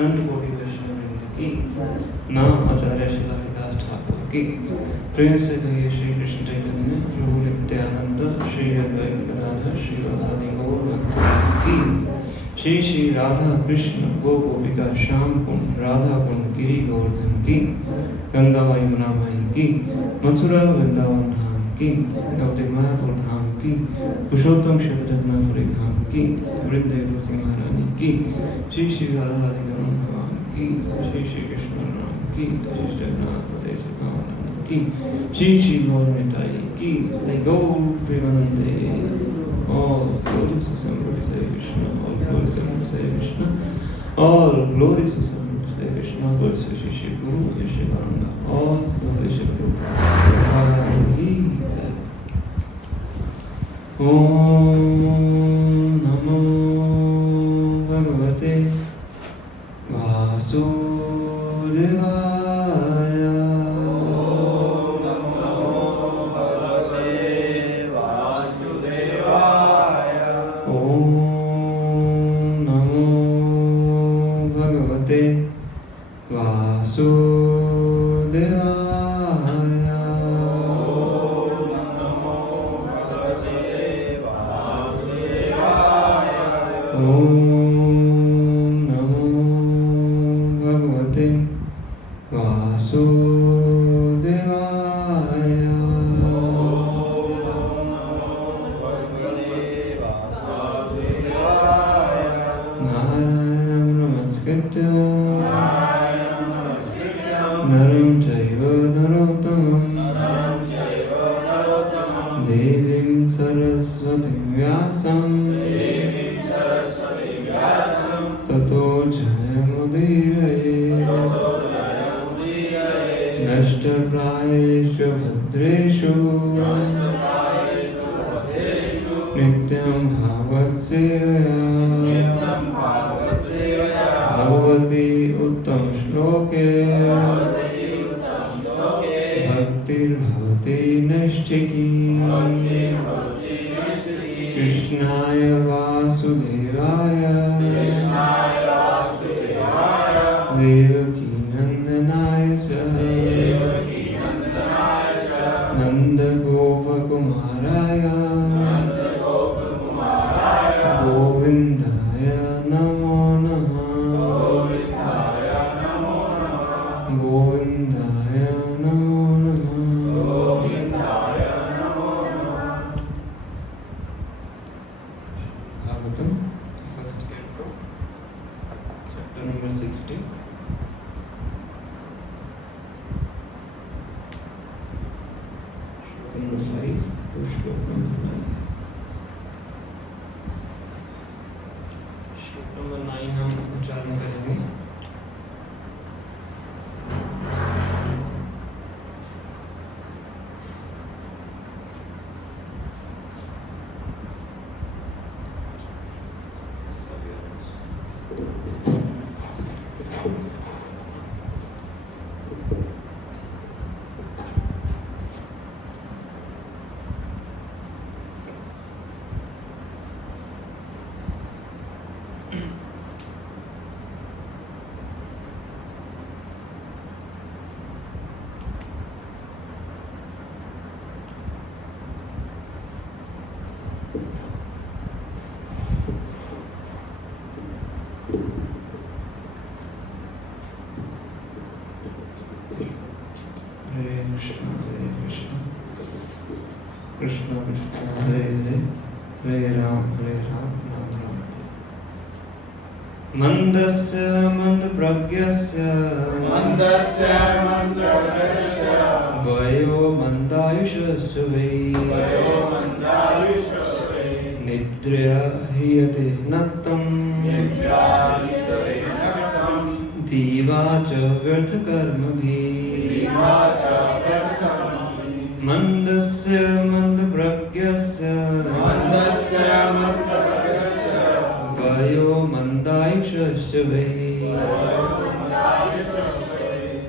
नंद कोटि वैष्णववृंद की, नाम आचार्य श्री हरिदास ठाकुर की। प्रेम से कहिए श्री कृष्ण चैतन्य प्रभु नित्यानंद श्री अद्वैत गदाधर श्रीवासादि गौर भक्तजन की। श्री श्री राधा कृष्ण गो गोपिका श्याम कुंड राधा कुंड गिरि गोवर्धन की। गंगा माई यमुना माई की, मथुरा वृंदावन धाम की, गौतम मायापुर धाम की, पुरुषोत्तम श्री जगन्नाथपुरी धाम की, वृंदे तुलसी महारानी की। श्री श्री राधा रानी भगवान की, श्री श्री कृष्ण राम की, श्री जगन्नाथ की, श्री श्री गौर निताई की। They go Premanande, all glories to Samruddhi Sai Krishna, all glories to Sai Krishna, all glories to Samruddhi Sai Krishna, glories to Shri Shri Guru Yashivananda, all glories to Guru Bhagavad Gita. Om Namo Bhagavate Vasudevaya. Mandasya mandapragyasya vayo mandayushasya nidrya hiyate nattam divacha virtha karmabhi. Mandasya mandapragyasya vayo mandayushasya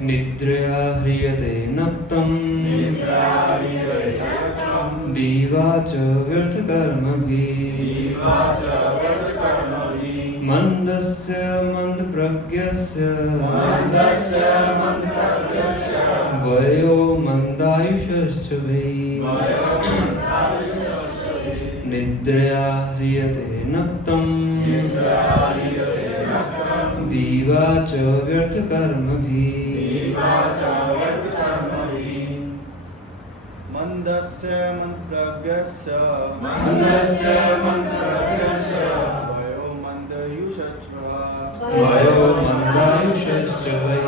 निद्रया ह्रियते नक्तं दीवा च व्यर्थकर्मभिः मन्दस्य मन्दप्रज्ञस्य वयो मन्दायुषश्च वै निद्रया ह्रियते नक्तं दीवा च व्यर्थकर्मभिः मन्दस्य मन्दप्रज्ञस्य वयो मन्दायुषश्च वै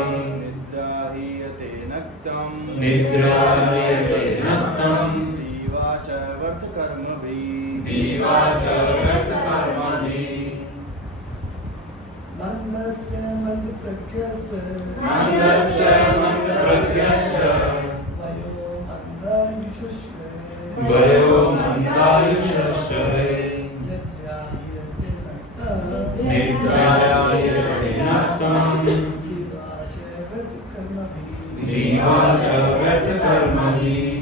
निद्रा हीयते नक्तं दीवा च व्यर्थकर्मभिः मन्दस्य मन्दप्रज्ञस्य वयो मन्दायुषश्च वै निद्रा हीयते नक्तं दीवा च व्यर्थकर्मभिः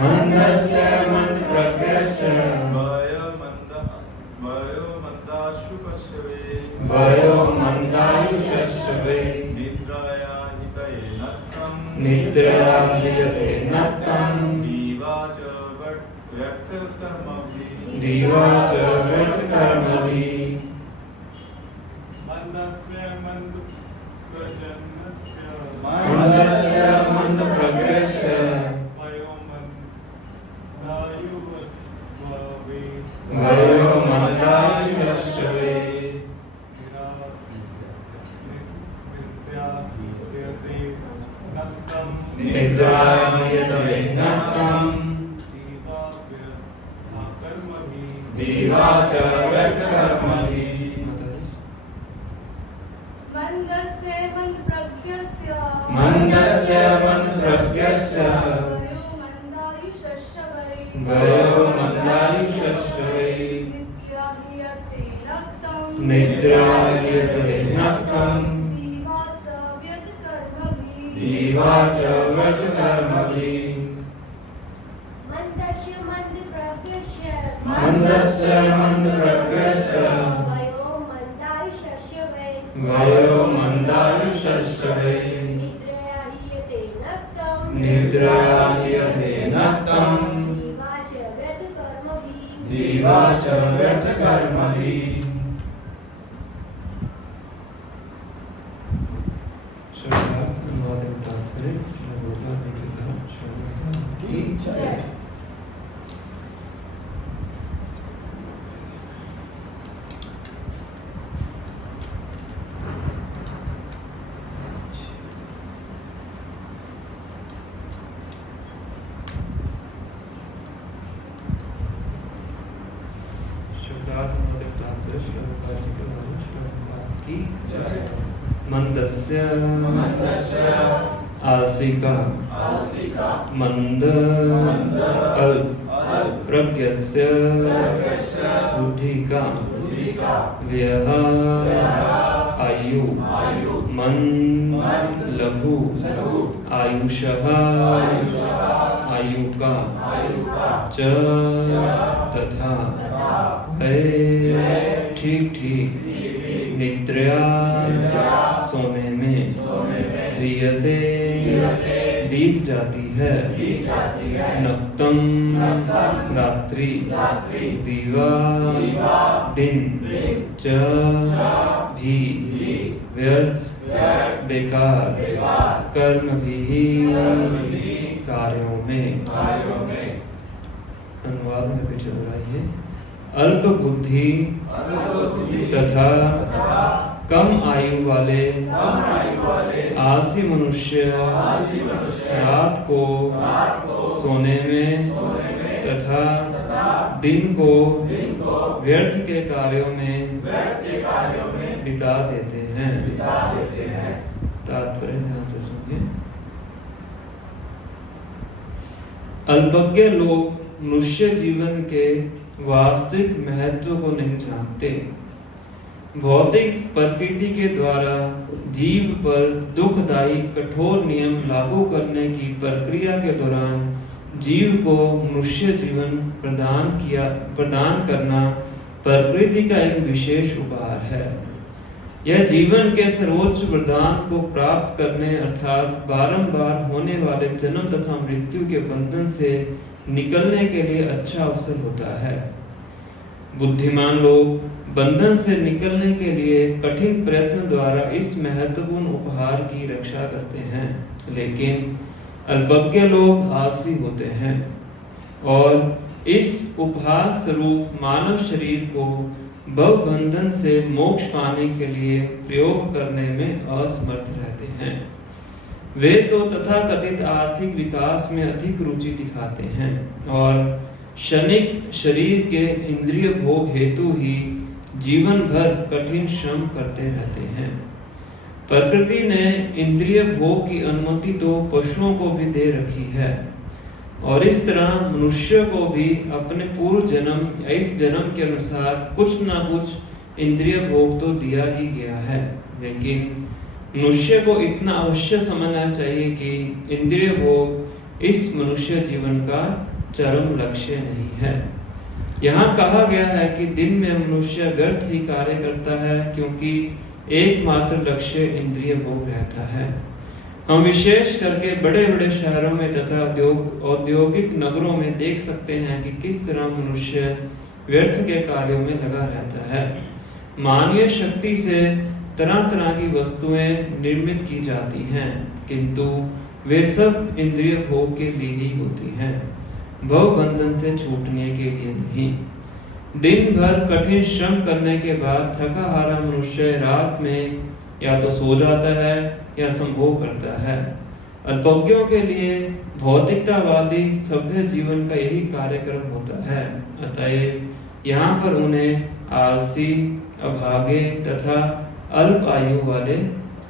मन्दस्य मन्दप्रज्ञस्य वयो मन्दायुषश्च वै निद्राया हीयते नक्तं दीवा च व्यर्थकर्मभिः मन्दस्य मन्दप्रज्ञस्य वयो मन्दायुषश्च वै निद्रा हीयते नक्तं दीवा च व्यर्थकर्मभिः मन्दस्य मन्दप्रज्ञस्य वयो मन्दायुषश्च वै निद्रा हीयते नक्तं दीवा च व्यर्थकर्मभिः मन्दस्य मन्दप्रज्ञस्य वयो मन्दायुषश्च वै निद्रा हीयते नक्तं दीवा च व्यर्थकर्मभिः मन्दस्य आसिका मंद प्रज्ञस्य बुद्धि का व्यय आयु मन लघु आयुषः आयु का च तथा ठीक ठीक निद्रया सोने में ह्रियते बीत जाती है नक्तम रात्रि दीवा दिन च भी व्यर्थ बेकार कर्म भी कार्यों में। अनुवाद में पीछे बढ़ाइए। अल्प बुद्धि तथा कम आयु वाले आलसी मनुष्य रात को सोने में तथा दिन को व्यर्थ के कार्यों में बिता देते हैं। तात्पर्य ध्यान से सुनिए। अल्पज्ञ लोग मनुष्य जीवन के वास्तविक महत्व को नहीं जानते। भौतिक प्रकृति के द्वारा जीव पर दुखदायी कठोर नियम लागू करने की प्रक्रिया के दौरान जीव को मनुष्य जीवन प्रदान करना प्रकृति का एक विशेष उपहार है। यह जीवन के सर्वोच्च वरदान को प्राप्त करने अर्थात बारंबार होने वाले जन्म तथा मृत्यु के बंधन से निकलने के लिए अच्छा अवसर होता है। बुद्धिमान लोग बंधन से निकलने के लिए कठिन प्रयत्न द्वारा इस महत्वपूर्ण उपहार की रक्षा करते हैं, लेकिन अल्पज्ञ लोग आलसी होते हैं और इस उपहार स्वरूप मानव शरीर को भव बंधन से मोक्ष पाने के लिए प्रयोग करने में असमर्थ रहते हैं। वे तो तथाकथित आर्थिक विकास में अधिक रुचि दिखाते हैं और क्षणिक शरीर के इंद्रिय भोग हेतु ही जीवन भर कठिन श्रम करते रहते हैं। प्रकृति ने इंद्रिय भोग की अनुमति तो पशुओं को भी दे रखी है और इस तरह मनुष्य को भी अपने पूर्व जन्म या इस जन्म के अनुसार कुछ ना कुछ इंद्रिय भोग तो दिया ही गया है, लेकिन मनुष्य को इतना अवश्य समझना चाहिए कि इंद्रिय भोग इस मनुष्य जीवन का चरम लक्ष्य नहीं है। यहाँ कहा गया है कि दिन में मनुष्य व्यर्थ ही कार्य करता है क्योंकि एकमात्र लक्ष्य इंद्रिय भोग रहता है। हम विशेष करके बड़े बड़े शहरों में तथा औद्योगिक नगरों में देख सकते हैं कि किस तरह मनुष्य व्यर्थ के कार्यों में लगा रहता है। मानवीय शक्ति से तरह तरह की वस्तुएं निर्मित की जाती हैं, किंतु वे सब इंद्रिय भोग के लिए ही होती हैं, भव बंधन से छूटने के लिए नहीं। दिन भर कठिन श्रम करने के बाद थका हारा मनुष्य रात में या तो सो जाता है या संभोग करता है। अल्पज्ञों के लिए भौतिकतावादी सभ्य जीवन का यही कार्यक्रम होता है। अतएव यहाँ पर उन्हें आलसी, अभागे तथा अल्प आयु वाले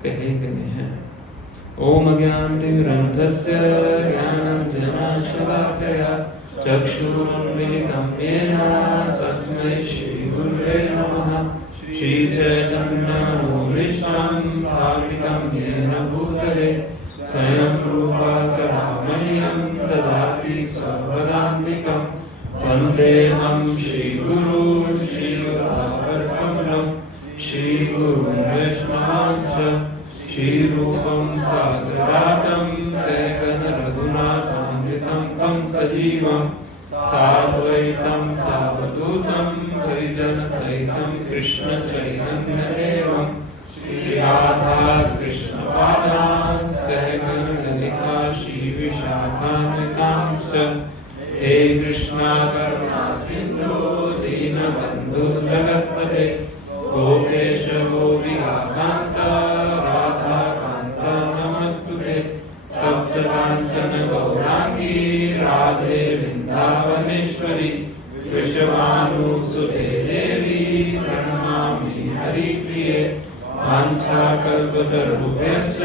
कहे गए हैं। ओम अज्ञानतिमिरन्धस्य ज्ञानाञ्जनशलाकया चक्षुरुन्मीलितं येन तस्मै श्रीगुरुवे नमः। श्रीचैतन्यमनोभीष्टं स्थापितं येन भूतले स्वयं रूपा कदा मह्यं ददाति स्वपदान्तिकं। वन्देऽहं श्रीगुरुं श्रीयुतापरकमलं श्रीगुरुं वैष्णवांश्च श्रीरूपं साग्रजातं सैकं रघुनाथान्वितं तं सजीवं साद्वैतं सावधूतं परिजनसहितं कृष्णचैतन्यदेवं श्रीराधा कृष्णपादान् सहगण ललिता श्रीविशाखान्वितांश्च। हे कृष्णा करुणा सिन्धु दीनबन्धु जगत्पते गोपेश गोपिकान्ता राधाकान्ता नमस्तुते। तप्त काञ्चन गौरांगी राधे वृन्दावनेश्वरी वृषभानुसुते देवी प्रणमामि हरिप्रिये। वाञ्छाकल्पतरुभ्यश्च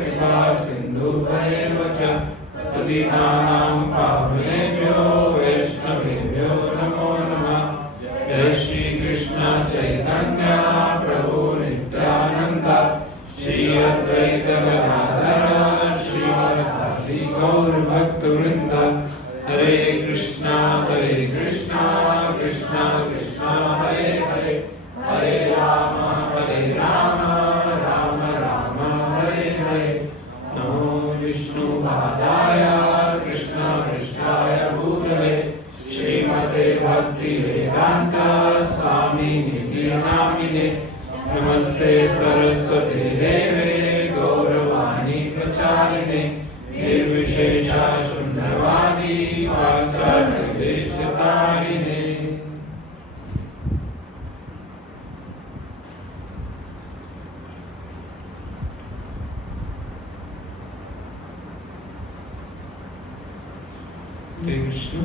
कृपा सिन्धुभ्येव च पतितानां पावनेभ्यो वैष्णवेभ्यो नमो नमः। जय श्री कृष्ण चैतन्य प्रभु नित्यानंद श्री अद्वैत गदाधर श्रीवासादि गौर भक्तवृंद। हरे कृष्णा कृष्णा कृष्णा हरे हरे, हरे राम राम राम हरे हरे। नमो विष्णुपादाय कृष्णाय भूतले श्रीमते भक्ति वेदांत स्वामी निधि नामिने। नमस्ते सरस्वती देवे गौरवाणी प्रचारिणे निर्विशेषा शून्यवादी पाश्चात्य देशतारिणे। हरे कृष्ण।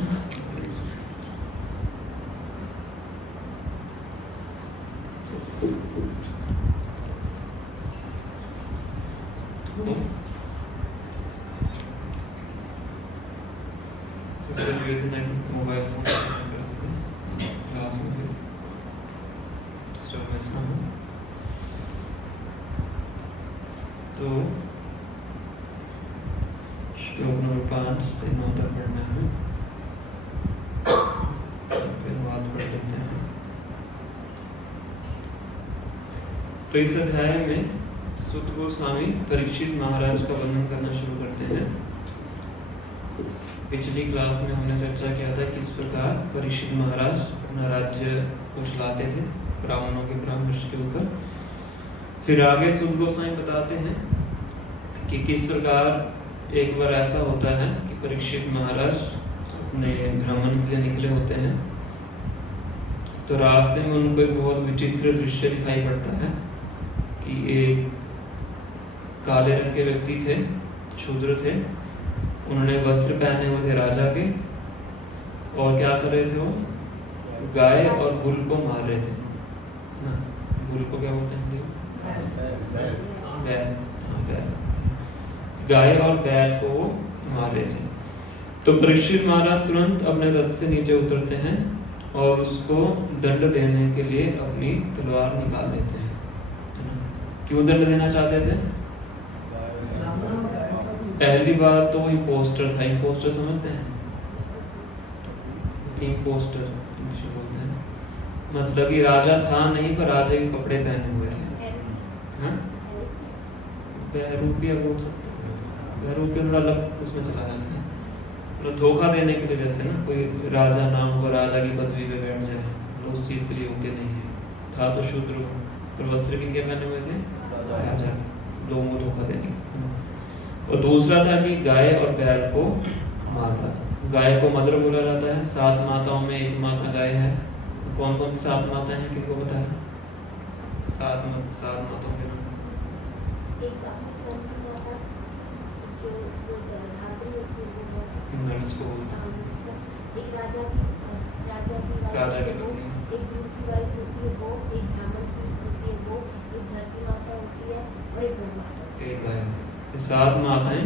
फिर वेदना की मोबाइल फोन क्लास में भी डिस्टर्बेंस ना हो। तो श्लोक नंबर 5 से 9 तक पढ़ना है, फिर बात पढ़ लेते हैं। तो इस अध्याय में सुत गोस्वामी परीक्षित महाराज का वर्णन करना शुरू करते हैं। पिछली क्लास में हमने चर्चा किया था किस प्रकार परीक्षित महाराज अपना राज्य को चलाते थे ब्राह्मणों के परामर्श के ऊपर। फिर आगे सुत गोस्वामी बताते हैं कि किस प्रकार एक बार ऐसा होता है कि परीक्षित महाराज अपने भ्रमण के लिए निकले होते हैं, तो रास्ते में उनको एक बहुत विचित्र दृश्य दिखाई पड़ता है कि एक काले रंग के व्यक्ति थे, शूद्र थे। उन्होंने वस्त्र पहने हुए थे राजा के, और क्या कर रहे थे वो? गाय और बुल को मार रहे थे ना। बुल को क्या बोलते हैं? बैल। बैल। गाय और बैल को वो मार रहे थे। तो परीक्षित महाराज तुरंत अपने रथ से नीचे उतरते हैं और उसको दंड देने के लिए अपनी तलवार निकाल लेते हैं। क्यों दंड देना चाहते थे? पहली बात तो इम्पोस्टर था। इम्पोस्टर समझते हैं? इम्पोस्टर इंग्लिश में बोलते हैं, मतलब कि राजा था नहीं पर राजा के कपड़े पहने हुए थे। हाँ, बहरूपिया बोल सकते हैं। बहरूपिया थोड़ा अलग उसमें चला जाता है, मतलब धोखा देने के लिए। जैसे ना कोई राजा ना हो, राजा की पदवी पे बैठ जाए, तो उस चीज के लिए योग्य नहीं है। था तो शूद्र, पर वस्त्र किनके पहने हुए थे? राजा। लोगों को धोखा देने। और दूसरा था कि गाय और बैल को मारना। गाय को मदर बोला जाता है। 7 माताओं में एक माता गाय है। तो कौन कौन सी 7 माताएं हैं, किनको पता है? 7 माताओं के नाम। एक अपनी सन की माता जो धात्री होती है वो नर्स को बोलते हैं। एक राजा की एक गुरु की वाइफ होती है वो, एक ब्राह्मण की होती है वो, एक धरती माता होती है और एक गौ माता। एक गाय। 7 माताएं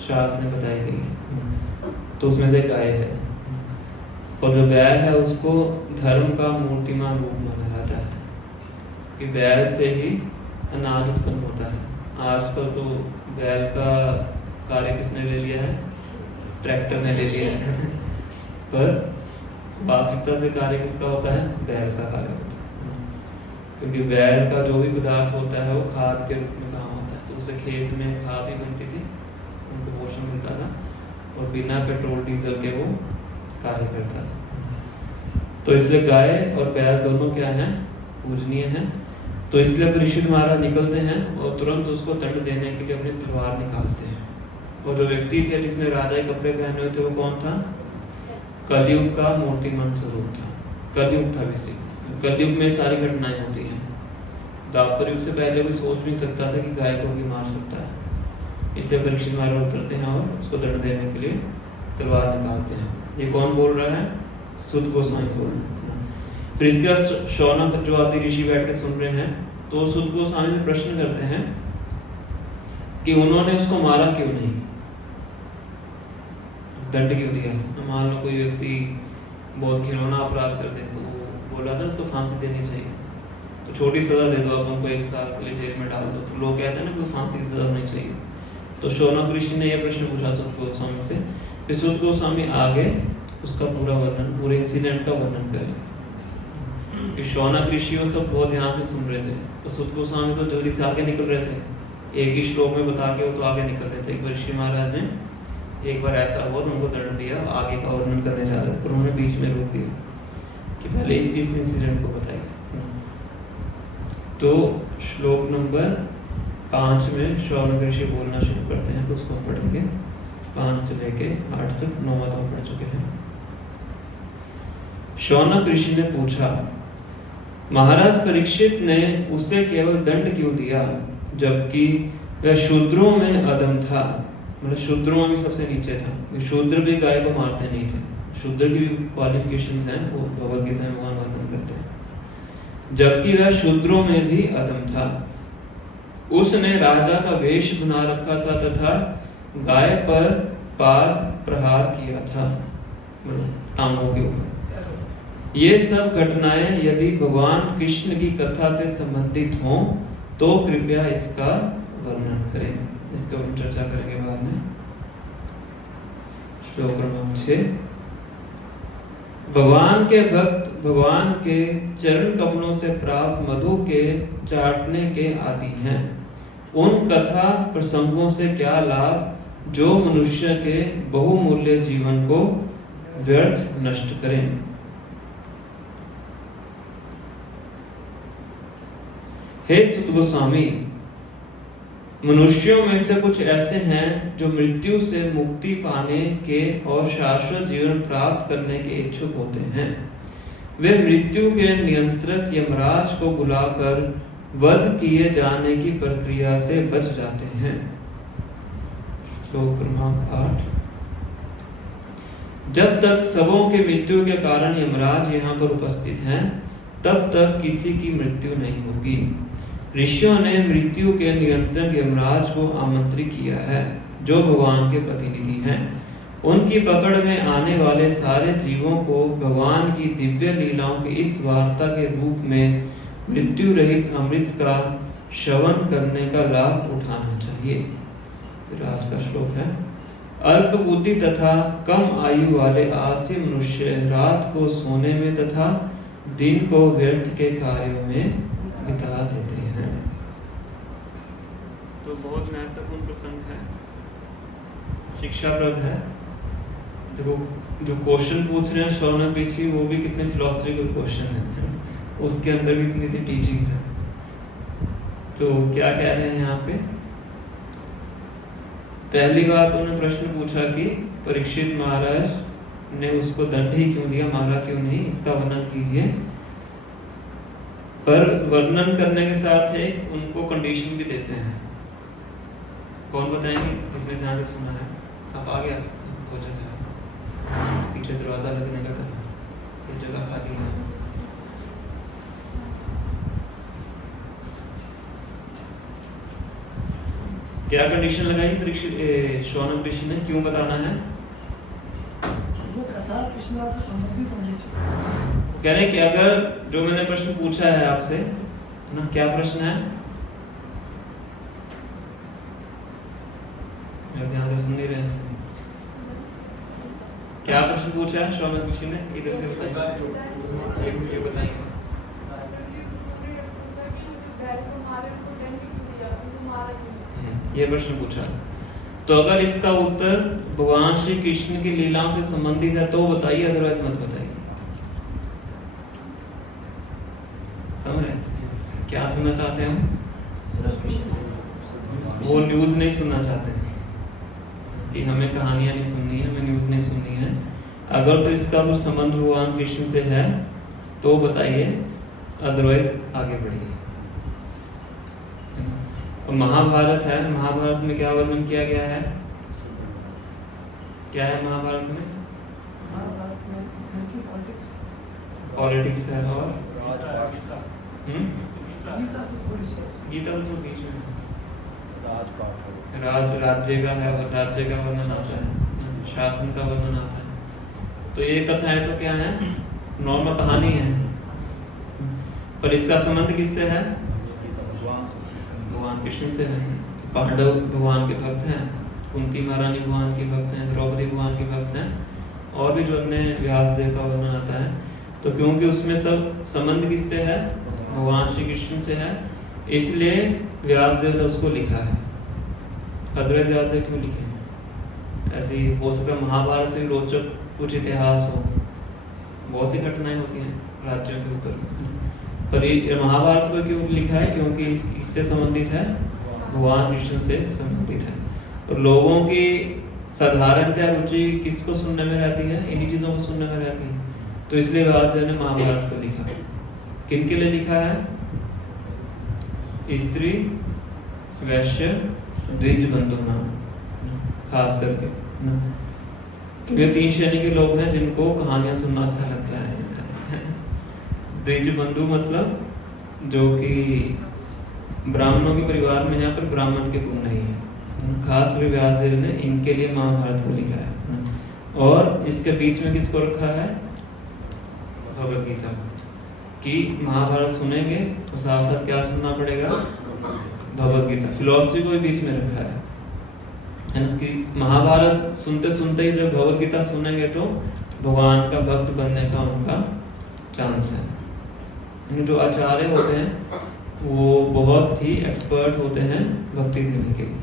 शास्त्र में बताई गई है, तो उसमें से गाय है। और जो बैल है उसको धर्म का मूर्तिमान रूप माना जाता है कि बैल से ही अनाज उत्पन्न होता है। आजकल तो बैल का कार्य किसने ले लिया है? ट्रैक्टर ने ले लिया है। पर वास्तविकता से कार्य किसका होता है? बैल का कार्य होता है, क्योंकि बैल का जो भी पदार्थ होता है वो खाद के रूप में काम होता है। तो उससे खेत में खाद भी बनती थी, उनको पोषण मिलता था, और बिना पेट्रोल डीजल के वो कार्य करता था। तो इसलिए गाय और बैल दोनों क्या हैं? पूजनीय हैं। तो इसलिए परीक्षित महाराज निकलते हैं और तुरंत उसको दंड देने के लिए अपनी तलवार निकालते हैं। और जो व्यक्ति थे जिसने राजा के कपड़े पहने हुए थे वो कौन था? कलयुग का मूर्तिमान स्वरूप था। कलयुग था वैसे। कलयुग में सारी घटनाएं होती हैं। द्वापर युग से पहले कोई सोच नहीं सकता था कि गाय को भी मार सकता है। इसलिए परीक्षित महाराज उतरते हैं और उसको दंड देने के लिए तलवार निकालते हैं। ये कौन बोल रहा है? सुत गोस्वामी बोल रहे हैं। फिर इसके बाद शौनक जो आदि ऋषि बैठ के सुन रहे हैं, तो सुत गोस्वामी से प्रश्न करते हैं कि उन्होंने उसको मारा क्यों नहीं, दंड क्यों दिया। मान लो कोई व्यक्ति बहुत घिनौना अपराध कर दे, तो वो बोला था उसको फांसी देनी चाहिए, तो छोटी सजा दे दो, आप उनको 1 साल के लिए जेल में डाल दो। तो लोग कहते हैं ना कि फांसी की सजा होनी चाहिए। तो शौनक ऋषि ने यह प्रश्न पूछा सुत गोस्वामी से। फिर सुत गोस्वामी आगे उसका पूरा वर्णन, पूरे इंसिडेंट का वर्णन करें। कि शौनक ऋषि वो सब बहुत ध्यान से सुन रहे थे, तो सुत गोस्वामी तो जल्दी से आगे निकल रहे थे। एक ही श्लोक में बता के वो तो आगे निकल रहे थे। एक बार ऋषि महाराज ने एक बार ऐसा हुआ तो उनको दंड दिया, आगे का वर्णन करने जा रहे थे, पर उन्होंने बीच में रोक दिया कि पहले इस इंसिडेंट को बताइए। तो श्लोक नंबर 5 में शौनक ऋषि बोलना शुरू करते हैं, तो उसको पढ़ेंगे। 5 से लेके 8 तक 9 तक पढ़ चुके हैं। शौनक ऋषि ने पूछा, महाराज परीक्षित ने उसे केवल दंड क्यों दिया, जबकि वह शूद्रों में अधम था। मतलब शूद्रों में भी सबसे नीचे था। शूद्र भी गाय को मारते नहीं थे। शूद्र की भी क्वालिफिकेशंस हैं, वो भगवद गीता में भगवान वर्णन करते हैं। जबकि वह शूद्रों में भी अधम था। उसने राजा का वेश बना रखा था तथा गाय पर पाद प्रहार किया था। टांगों के ऊपर। ये सब घटनाएं यदि भगवान कृष्ण की कथा से संबंधित हों तो कृपया इसका वर्णन करें। इसका हम चर्चा करेंगे बाद में। श्लोक क्रमांक 6। भगवान के भक्त भगवान के चरण कमलों से प्राप्त मधु के चाटने के आदि हैं। उन कथा प्रसंगों से क्या लाभ जो मनुष्य के बहुमूल्य जीवन को व्यर्थ नष्ट करें। हे सुत गोस्वामी, मनुष्यों में से कुछ ऐसे हैं जो मृत्यु से मुक्ति पाने के और शाश्वत जीवन प्राप्त करने के इच्छुक होते हैं। वे मृत्यु के नियंत्रक यमराज को बुलाकर वध किए जाने की प्रक्रिया से बच जाते हैं। श्लोक क्रमांक 8। जब तक सबों के मृत्यु के कारण यमराज यहाँ पर उपस्थित हैं, तब तक किसी की मृत्यु नहीं होगी। ऋषियों ने मृत्यु के नियंत्रक यमराज को आमंत्रित किया है, जो भगवान के प्रतिनिधि हैं। उनकी पकड़ में आने वाले सारे जीवों को भगवान की दिव्य लीलाओं की इस वार्ता के रूप में मृत्यु रहित अमृत का श्रवण करने का लाभ उठाना चाहिए। आज का श्लोक है। अल्प बुद्धि तथा कम आयु वाले आलसी मनुष्य रात को सोने में तथा दिन को व्यर्थ के कार्यों में बिता देते हैं। तो बहुत महत्वपूर्ण प्रसंग है, शिक्षाप्रद है। देखो जो क्वेश्चन पूछ रहे हैं शौनक ऋषि, वो भी कितने फिलोसफिकल क्वेश्चन हैं, उसके अंदर भी कितनी सी टीचिंग्स है। तो क्या कह रहे हैं यहाँ पे? पहली बात उन्होंने प्रश्न पूछा कि परीक्षित महाराज ने उसको दंड ही क्यों दिया, मारा क्यों नहीं, इसका वर्णन कीजिए। पर वर्णन करने के साथ एक उनको कंडीशन भी देते हैं। कौन बताएंगे किसने ध्यान से सुना है? आप आगे आ सकते हैं, हो जाए पीछे दरवाजा लगने का करना, ये जगह खाली है। क्या कंडीशन लगाई परीक्षित शौनक ऋषि ने, क्यों बताना है? वो कथा कृष्णा से संबंधित होनी चाहिए। कह रहे कि अगर जो मैंने प्रश्न पूछा है आपसे ना, क्या प्रश्न है? ध्यान से सुन नहीं रहे। क्या प्रश्न पूछा है शौनक ऋषि ने? इधर से बताइए, ये बताइए। ये प्रश्न पूछा। तो अगर इसका उत्तर भगवान श्री कृष्ण की लीलाओं से संबंधित है तो बताइए, अदरवाइज मत बताइए। समझ रहे क्या सुनना चाहते हैं हम? वो न्यूज नहीं सुनना चाहते कि हमें कहानियां नहीं सुननी है, हमें न्यूज नहीं सुननी है। अगर तो इसका कुछ संबंध भगवान कृष्ण से है तो बताइए, अदरवाइज आगे बढ़िए। और महाभारत है, महाभारत में क्या वर्णन किया गया है? क्या है महाभारत में? महाभारत में घर की पॉलिटिक्स है और गीता गीता तो बीच में राजपाट राज्य का है, राज्य का वर्णन आता है, शासन का वर्णन आता है। तो ये कथाएं तो क्या है? नॉर्मल कहानी है, पर इसका संबंध किससे है? भगवान कृष्ण से है। पांडव भगवान के भक्त हैं, कुंती महारानी भगवान की भक्त हैं, द्रौपदी भगवान के भक्त हैं, और भी जो अन्य व्यास देव का वर्णन आता है। तो क्योंकि उसमें सब संबंध किससे है? भगवान श्री कृष्ण से है, इसलिए व्यास देव ने उसको लिखा है। अद्वैत व्यास देव क्यों लिखे? ऐसे ही हो सकता है महाभारत से भी रोचक कुछ इतिहास हो, बहुत सी घटनाएं होती हैं राज्यों के ऊपर, पर ये महाभारत को क्यों लिखा है? क्योंकि इससे संबंधित है, भगवान कृष्ण से संबंधित है। और लोगों की साधारणतया रुचि किसको सुनने में रहती है? इन्हीं चीजों को सुनने में रहती है। तो इसलिए व्यास देव ने महाभारत को लिखा। किन के लिए लिखा है? स्त्री, वैश्य, द्विज बंधु नाम खास करके, क्योंकि 3 श्रेणी के लोग हैं जिनको कहानियां सुनना अच्छा लगता है। द्विज बंधु मतलब जो कि ब्राह्मणों के परिवार में है पर ब्राह्मण के गुण नहीं है। खास व्यास देव ने इनके लिए महाभारत को लिखा है। और इसके बीच में किसको रखा है? भगवत गीता। कि महाभारत सुनेंगे तो साथ साथ क्या सुनना पड़ेगा? भगवत गीता। फिलॉसफी को भी बीच में रखा है ना, कि महाभारत सुनते सुनते ही जब भगवत गीता सुनेंगे तो भगवान का भक्त बनने का उनका चांस है। जो आचार्य होते हैं वो बहुत ही एक्सपर्ट होते हैं भक्ति देने के लिए।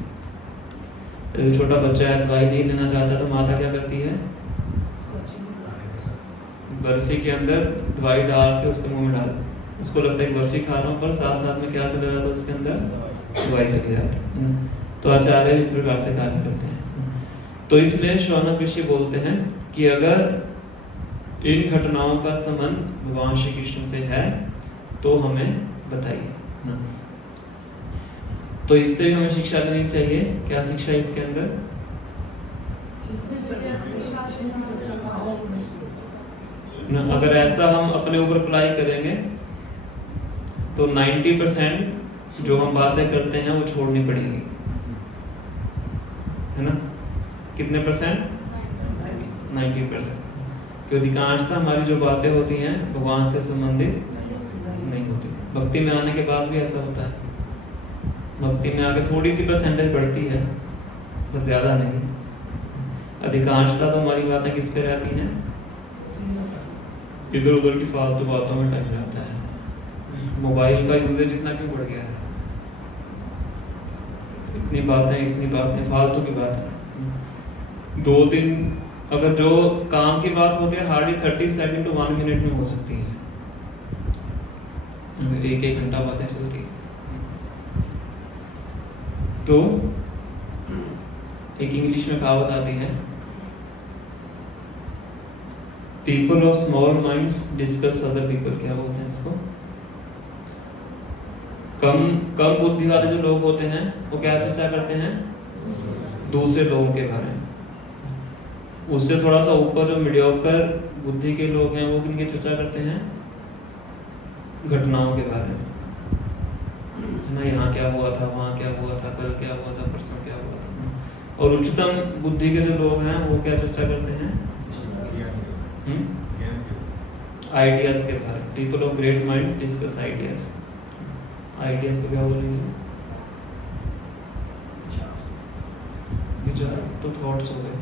जो छोटा बच्चा है दवाई नहीं लेना चाहता तो माता क्या करती है? बर्फी के अंदर दवाई डाल के उसके मुंह में डाल, उसको लगता है कि बर्फी खा रहा हूँ, पर साथ साथ में क्या चला जाता है उसके अंदर? दवाई चली जाती है। तो आचार्य इस प्रकार से कार्य करते हैं। तो इसलिए शौनक ऋषि बोलते हैं कि अगर इन घटनाओं का संबंध भगवान श्री कृष्ण से है तो हमें बताइए ना। तो इससे भी हमें शिक्षा लेनी चाहिए। क्या शिक्षा है इसके अंदर? जिसमें चर्चा कृष्ण की चर्चा भावों को नहीं ना, अगर ऐसा हम अपने ऊपर अप्लाई करेंगे तो 90% जो हम बातें करते हैं वो छोड़नी पड़ेगी, है ना? कितने परसेंट? 90%। क्योंकि अधिकांशतः हमारी जो बातें होती हैं भगवान से संबंधित नहीं होती। भक्ति में आने के बाद भी ऐसा होता है। भक्ति में आके थोड़ी सी परसेंटेज बढ़ती है, बस ज़्यादा नहीं। अधिकांशतः तो हमारी बातें किस पे रहती हैं? इधर उधर की फालतू बातों में टाइम जाता है। मोबाइल का यूजेज इतना क्यों बढ़ गया है? इतनी बातें फालतू की बातें। 2-3 अगर जो काम की बात होती है हार्डली 30 सेकंड to 1 मिनट में हो सकती है। 1-1 घंटा बातें चलती है। तो एक इंग्लिश में कहावत आती है, people of small minds discuss other people. क्या बोलते हैं इसको? कम बुद्धि वाले जो लोग होते हैं वो क्या चर्चा करते हैं? दूसरे लोगों के बारे में। उससे थोड़ा सा ऊपर जो मीडियोकर बुद्धि के लोग हैं वो किनकी चर्चा करते हैं? घटनाओं के बारे में, है ना? यहाँ क्या हुआ था, वहाँ क्या हुआ था, कल क्या हुआ था, परसों क्या हुआ था। और उच्चतम बुद्धि के जो लोग हैं वो क्या चर्चा करते हैं? आइडियाज के बारे में। People of great mind discuss ideas. Ideas को क्या बोलेंगे? विचार। तो थॉट्स हो गए।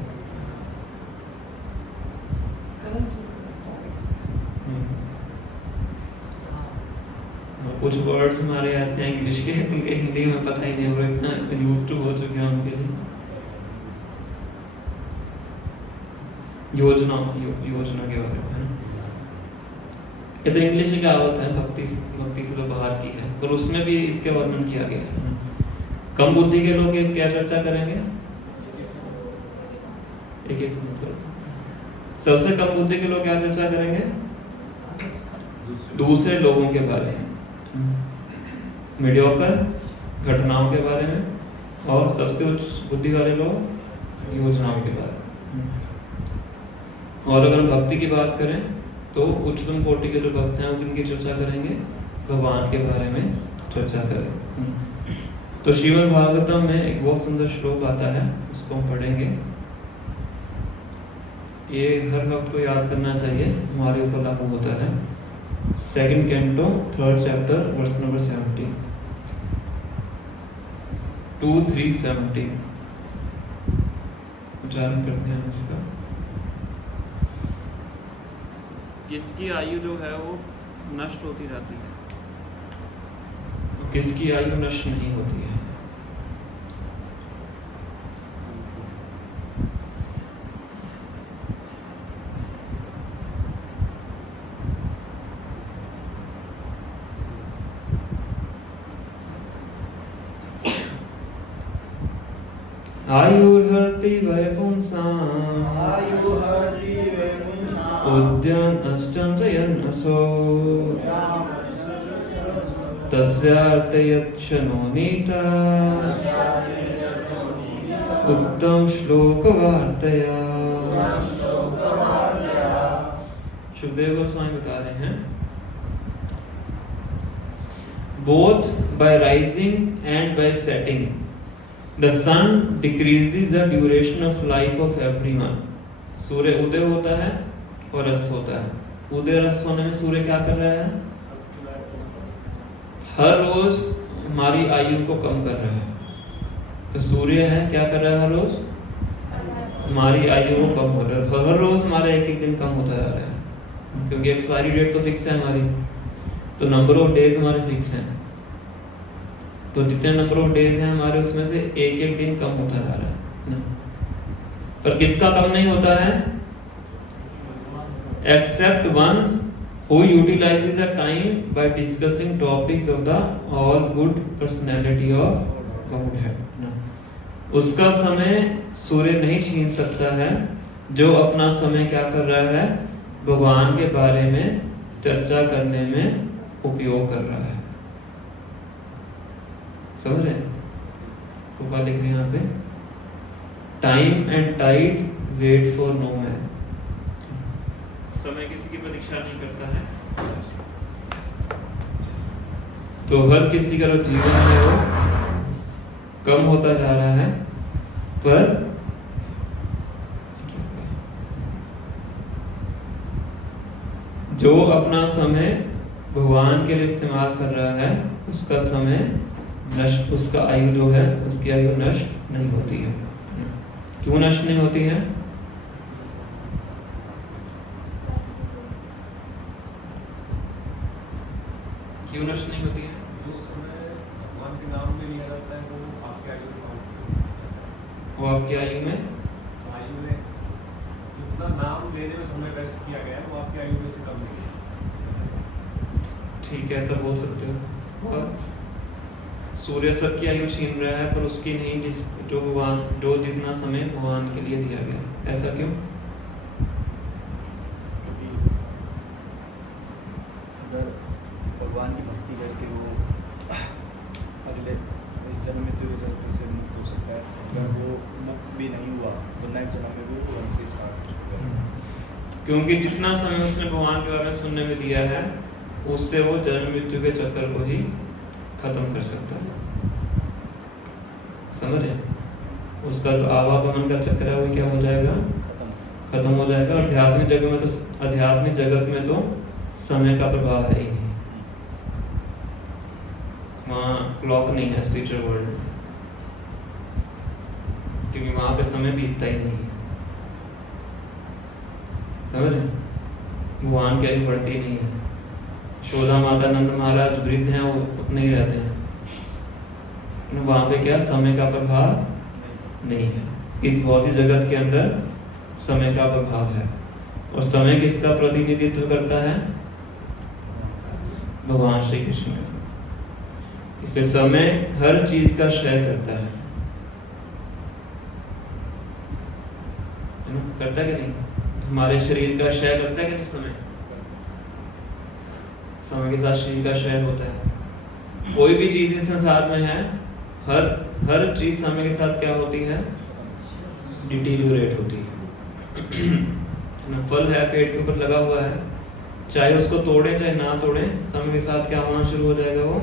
कुछ वर्ड्स हमारे ऐसे हैं इंग्लिश के, उनके हिंदी में पता ही नहीं, वो इतना यूज्ड टू हो चुके हैं उनके लिए। योजना के बारे में, ये तो इंग्लिश की कहावत है, भक्ति से तो बाहर की है, पर उसमें भी इसके वर्णन किया गया है। कम बुद्धि के लोग क्या चर्चा करेंगे? एक सबसे कम बुद्धि के लोग क्या चर्चा करेंगे? दूसरे लोगों के बारे में, मीडियोकर घटनाओं के बारे में, और सबसे उच्च बुद्धि वाले लोग योजनाओं के बारे में। और अगर भक्ति की बात करें तो उच्चतम कोटि के जो भक्त हैं वो किनकी चर्चा करेंगे? भगवान के बारे में चर्चा करें। तो श्रीमद् भागवतम में एक बहुत सुंदर श्लोक आता है, उसको हम पढ़ेंगे। ये हर भक्त को याद करना चाहिए, हमारे ऊपर लागू होता है। 2nd canto 3rd chapter verse number 70 2-3-70 उच्चारण करते हैं इसका। किसकी आयु जो है वो नष्ट होती रहती है, किसकी आयु नष्ट नहीं होती है? आयुर्हति वैपुंसाम् उद्यान अष्टम चयन्नसो तस्यार्थे यच्छनो नीता उत्तम श्लोक वार्तया। सुखदेव गोस्वामी बता रहे हैं, both by rising and by setting the sun decreases the duration of life of everyone. सूर्य उदय होता है और अस्त होता है। उदय और अस्त होने में सूर्य क्या कर रहा है? हर रोज हमारी आयु को कम कर रहा है। तो सूर्य है क्या कर रहा है? हर रोज हमारी आयु को कम हो रहा है। हर रोज हमारा एक एक दिन कम होता जा रहा है, क्योंकि एक्सपायरी डेट तो फिक्स है हमारी, तो नंबर ऑफ डेज हमारे फिक्स हैं। तो जितने नंबर ऑफ डेज हैं हमारे, उसमें से एक एक दिन कम होता जा रहा है। पर किसका कम नहीं होता है? Except one who utilizes a time by discussing topics of the all good personality of Godhead. उसका समय सूर्य नहीं छीन सकता है, जो अपना समय क्या कर रहा है? भगवान के बारे में चर्चा करने में उपयोग कर रहा है। समझ रहे? कृपा लिख रहे हैं यहाँ पे, time and tide wait for no man. समय किसी की प्रतीक्षा नहीं करता है। तो हर किसी का जो जीवन है वो कम होता जा रहा है, पर जो अपना समय भगवान के लिए इस्तेमाल कर रहा है, उसका समय नष्ट, उसका आयु जो है, उसकी आयु नष्ट नहीं होती है। क्यों नष्ट नहीं होती है? क्यों नष्ट नहीं होती है? जो समय भगवान के नाम में लिया जाता है वो आपके आयु में, वो आपकी आयु में जितना नाम लेने में समय वेस्ट किया गया है वो आपकी आयु में से कम नहीं है। ठीक है, ऐसा बोल सकते हो। और सूर्य सबकी आयु छीन रहा है, पर उसकी नहीं, जो भगवान, जो जितना समय भगवान के लिए दिया गया। ऐसा क्यों? भगवान की भक्ति करके वो अगले इस जन्म में तो से मुक्त हो सकता है, अगर वो मुक्त भी नहीं हुआ तो नेक्स्ट जन्म में भी वहीं से स्टार्ट हो सकता है। क्योंकि जितना समय उसने भगवान के बारे में सुनने में दिया है, उससे वो जन्म मृत्यु के चक्कर को ही खत्म कर सकता है। समझ रहे? उसका जो आवागमन का चक्र है वो क्या हो जाएगा? खत्म हो जाएगा। और आध्यात्मिक जगत में तो समय का प्रभाव है ही नहीं। वहाँ क्लॉक नहीं है स्पिरिचुअल वर्ल्ड में, क्योंकि वहाँ पे समय बीतता ही नहीं है। समझ रहे? भगवान की आयु बढ़ती नहीं है। शोधा माता, नंद महाराज वृद्ध हैं, वो उतने ही रहते हैं। वहाँ पे क्या समय का प्रभाव नहीं है। इस भौतिक जगत के अंदर समय का प्रभाव है। और समय किसका प्रतिनिधित्व करता है? भगवान श्री कृष्ण का। इससे समय हर चीज का क्षय करता है ना? करता है कि नहीं? हमारे शरीर का क्षय करता है कि नहीं समय? समय के साथ शरीर का क्षय होता है। कोई भी चीज इस संसार में है, हर चीज समय के साथ क्या होती है? डिटीरियोरेट होती है ना? फल है, पेड़ के ऊपर लगा हुआ है, चाहे उसको तोड़े चाहे ना तोड़े, समय के साथ क्या होना शुरू हो जाएगा? वो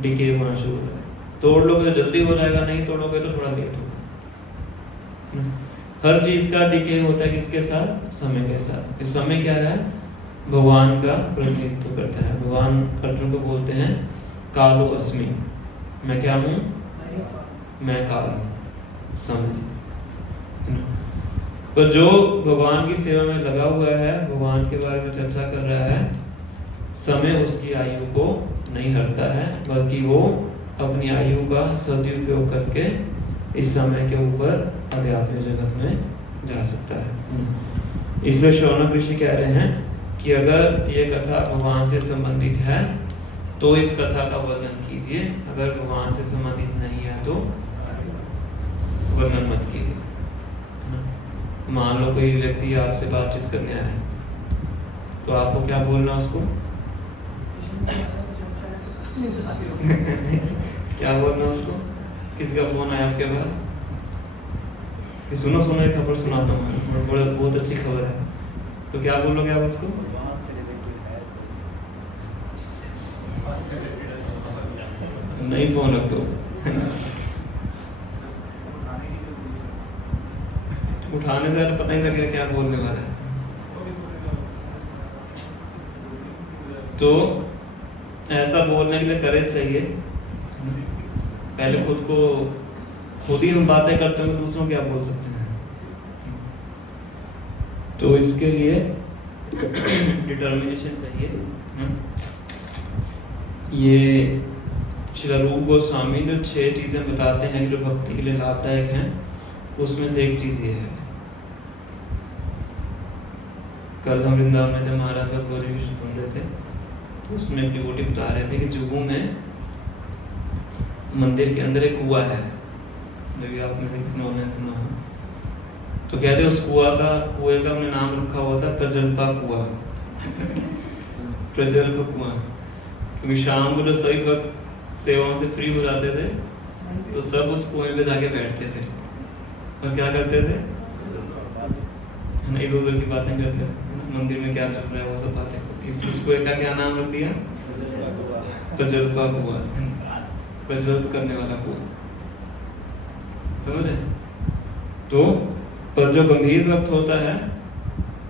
डिके होना शुरू हो जाएगा। तोड़ लोगे तो जल्दी हो जाएगा, नहीं तोड़ोगे तो थोड़ा लेट होगा। हर चीज का डिके होता है किसके साथ? समय के साथ। इस समय क्या है? भगवान का प्रतिनिधित्व करता है। भगवान अर्जुन को बोलते हैं कालो अस्मि, मैं क्या हूँ? मैं काल हूँ, समय। पर जो भगवान की सेवा में लगा हुआ है, भगवान के बारे में चर्चा कर रहा है, समय उसकी आयु को नहीं हरता है, बल्कि वो अपनी आयु का सदुपयोग करके इस समय के ऊपर आध्यात्मिक जगत में जा सकता है। इसलिए शौनक ऋषि कह रहे हैं कि अगर ये कथा भगवान से संबंधित है तो इस कथा का वर्णन कीजिए, अगर भगवान से संबंधित नहीं है तो वर्णन मत कीजिए। मान लो कोई व्यक्ति आपसे बातचीत करने आया है, तो आपको क्या बोलना उसको? क्या बोलना उसको? किसका फोन आया आपके पास? सुनो सुनो, एक खबर सुनाता हूँ, बहुत अच्छी खबर है। तो क्या बोलोगे आप उसको? भगवान से रिलेटेड है नहीं फोन रख दो। उठाने से पता ही लगेगा क्या बोलने वाला है। तो ऐसा बोलने के लिए करेज चाहिए। पहले खुद ही हम बातें करते हैं, दूसरों क्या बोल सकते हैं। तो इसके लिए डिटर्मिनेशन चाहिए। ये श्री रूप गोस्वामी जो 6 चीजें बताते हैं कि जो भक्ति के लिए लाभदायक हैं, उसमें से एक चीज ये है। कल हम वृंदावन में जब महाराज का गौरी विषय सुन रहे थे, तो उसमें एक डिवोटी बता रहे थे कि जुहू में मंदिर के अंदर एक कुआं है, जो भी आप में से किसी ने ऑनलाइन सुना हो। तो कहते उस कुएं का हमने नाम रखा हुआ था प्रजल्पा कुआं। प्रजल्प कुआं, क्योंकि शाम को जो सभी वक्त सेवाओं से फ्री हो जाते थे, तो सब उस कुएं पे जाके बैठते थे और क्या करते थे, इधर उधर की बातें करते थे, मंदिर में क्या चल रहा है वो सब बातें। इस कुएं का क्या नाम रख दिया, प्रजल्पा कुआं, प्रज्वलित करने वाला कुआं। समझ रहे? तो पर जो गंभीर भक्त होता है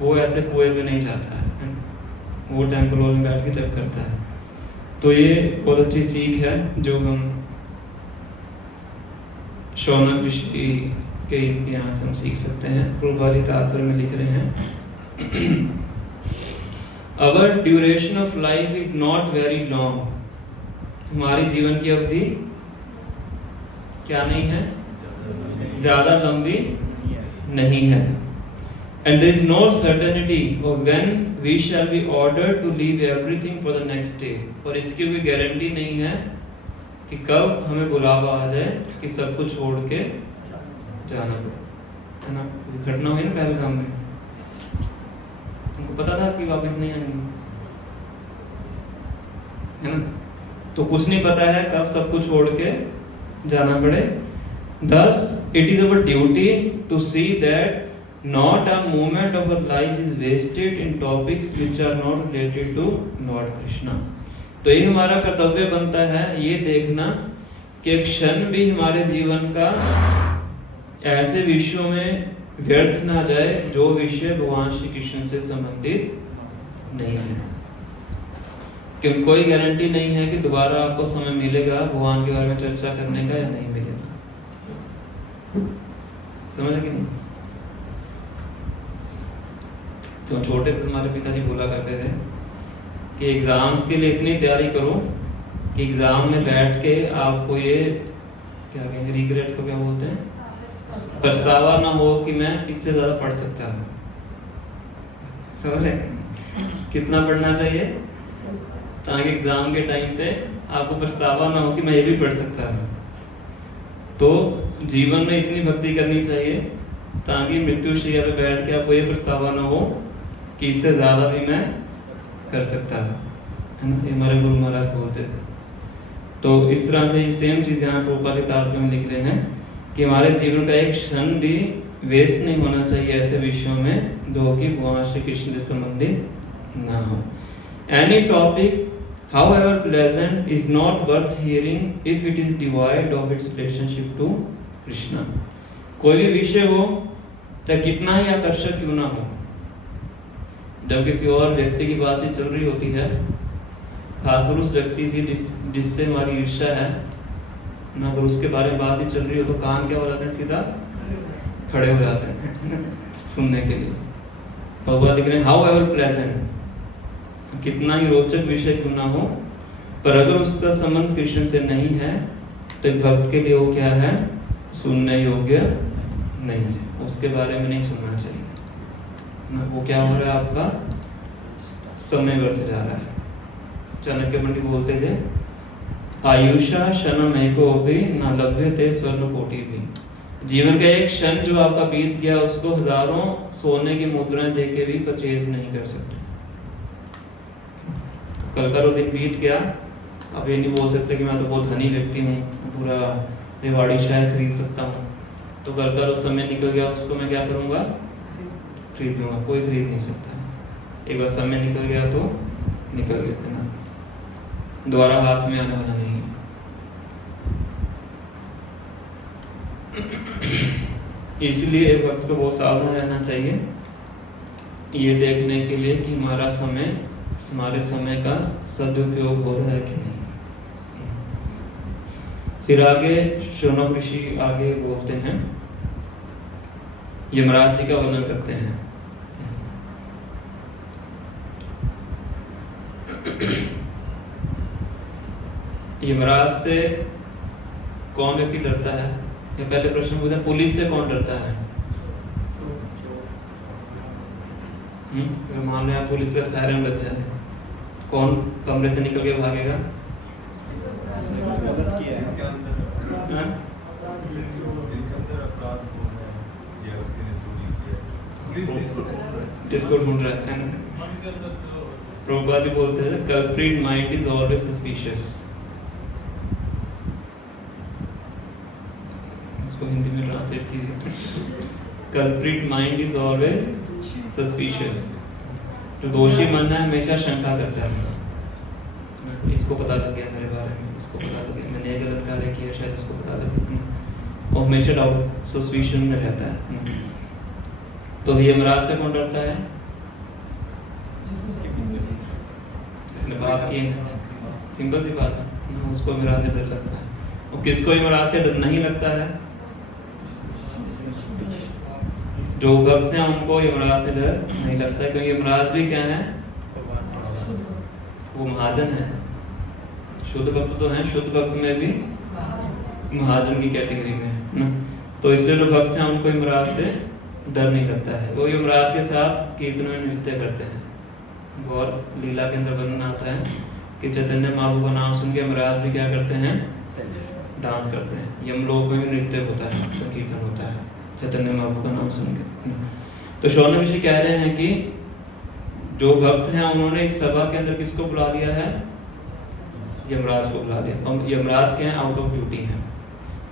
वो ऐसे कुएं में नहीं जाता है, वो टेम्पल में बैठ के जप करता है। तो ये बहुत अच्छी सीख है जो हम शौनक ऋषि के यहाँ से हम सीख सकते हैं। प्रभुपाद तात्पर्य में लिख रहे हैं, Our duration of life is not very long. हमारी जीवन की अवधि क्या नहीं है, ज्यादा लंबी नहीं है। And there is no certainty of when we shall be ordered to leave everything for the next day. और इसकी कोई गारंटी नहीं है कि कब हमें बुलावा आ जाए कि सब कुछ छोड़ के जाना पड़े, है ना। घटना हुई ना पहलगाम में, तुमको पता था कि वापस नहीं आएंगे, है ना। तो कुछ नहीं पता है कब सब कुछ छोड़ के जाना पड़े। Thus, it is our duty to see that not a moment of our life is wasted in topics which are not related to Lord Krishna. तो ये हमारा कर्तव्य बनता है ये देखना कि एक क्षण भी हमारे जीवन का ऐसे विषयों में व्यर्थ ना जाए जो विषय भगवान श्री कृष्ण से संबंधित नहीं है। क्योंकि कोई गारंटी नहीं है कि दोबारा आपको समय मिलेगा भगवान के बारे में चर्चा करने का या नहीं मिलेगा। समझ कि नहीं? तो छोटे थे हमारे पिताजी बोला करते थे कि एग्जाम्स के लिए इतनी तैयारी करो कि एग्जाम में बैठ के आपको ये क्या कहेंगे, रिग्रेट को क्या बोलते हैं, पछतावा ना हो कि मैं इससे ज्यादा पढ़ सकता था। समझ रहे? कितना पढ़ना चाहिए ताकि एग्जाम के टाइम पे आपको पछतावा ना हो कि मैं ये भी पढ़ सकता था। तो जीवन में इतनी भक्ति करनी चाहिए ताकि मृत्यु शैया पे बैठ के आपको ये पछतावा ना हो कि इससे ज्यादा भी मैं कर सकता था, है ना। ये हमारे गुरु महाराज बोलते थे। तो इस तरह से ये सेम चीज यहाँ प्रभुपाद तात्पर्य में लिख रहे हैं कि हमारे जीवन का एक क्षण भी वेस्ट नहीं होना चाहिए ऐसे विषयों में जो कि भगवान श्री कृष्ण से संबंधित ना हो। Any topic however pleasant is not worth hearing if it is devoid of its relationship to Krishna. कोई भी विषय हो चाहे कितना ही आकर्षक क्यों ना हो, जब किसी और व्यक्ति की बातें चल रही होती है, खासकर उस व्यक्ति से जिससे हमारी ईर्ष्या है ना, अगर उसके बारे में बात ही चल रही हो तो कान क्या हो जाते हैं, सीधा खड़े हो जाते हैं सुनने के लिए। भगवान लिख रहे हैं however pleasant, कितना ही रोचक विषय क्यों ना हो, पर अगर उसका संबंध कृष्ण से नहीं है तो एक भक्त के लिए वो क्या है, सुनने योग्य नहीं है, उसके बारे में नहीं सुनना चाहिए ना। वो क्या हो रहा है, आपका समय व्यर्थ जा रहा है। चाणक्य पंडित बोलते थे, आयुषा क्षणमेको भी न लभ्यते स्वर्ण कोटि भी। जीवन का एक क्षण जो आपका बीत गया उसको हजारों सोने की मुद्राएं देके भी परचेज नहीं कर सकते। कल का वो दिन बीत गया, अब ये नहीं बोल सकते कि मैं तो बहुत धनी व्यक्ति हूँ, पूरा रेवाड़ी शहर खरीद सकता हूँ। तो कल का वो समय निकल गया, उसको मैं क्या करूँगा, खरीद लूँगा। कोई खरीद नहीं सकता। एक बार समय निकल गया तो निकल गया ना, दोबारा हाथ में आने वाला नहीं है। इसलिए एक वक्त को बहुत सावधान रहना चाहिए ये देखने के लिए कि हमारे समय का सदुपयोग हो रहा है कि नहीं। फिर आगे शौनक ऋषि आगे बोलते हैं, यमराज जी का वर्णन करते हैं। यमराज से कौन व्यक्ति डरता है? ये पहले प्रश्न पूछा, पुलिस से कौन डरता है? अगर मान लो आप पुलिस का सायरन बज जाए, कौन कमरे से निकल के भागेगा? गलत किया है। हाँ? जिसको ढूंढ रहा है ना। प्रभुपाद जी बोलते हैं culprit mind is always suspicious. इसको हिंदी में ट्रांसलेट कीजिए। Culprit mind is always suspicious. जो दोषी मन है हमेशा शंका करता है, इसको पता लग गया मेरे बारे में, इसको पता लग गया मैंने ये गलत कार्य किया, शायद इसको पता लग गया, और हमेशा डाउट सस्पिशन में रहता है। तो यमराज से कौन डरता है? जिसने पाप किए, सिंपल सी बात है, उसको यमराज से डर लगता है। और किसको यमराज से डर नहीं लगता है? जो भक्त हैं उनको यमराज से डर नहीं लगता है, क्योंकि यमराज भी क्या है? वो महाजन है। शुद्ध भक्त तो हैं, शुद्ध भक्त में भी महाजन की कैटेगरी में है ना। तो इसलिए जो भक्त हैं उनको यमराज से डर नहीं लगता है। वो यमराज के साथ कीर्तन में नृत्य करते हैं। गौर लीला के अंदर वर्णन आता है कि चैतन्य महाप्रभु का नाम सुन के यमराज भी क्या करते हैं? डांस करते हैं। यमलोक में भी नृत्य होता है, संकीर्तन होता है चैतन्य महाप्रभु का नाम सुन के। तो शौनक ऋषि कह रहे हैं कि जो भक्त हैं उन्होंने इस सभा के अंदर किसको बुला लिया है? यमराज को बुला लिया। और यमराज के हैं आउट ऑफ ड्यूटी हैं।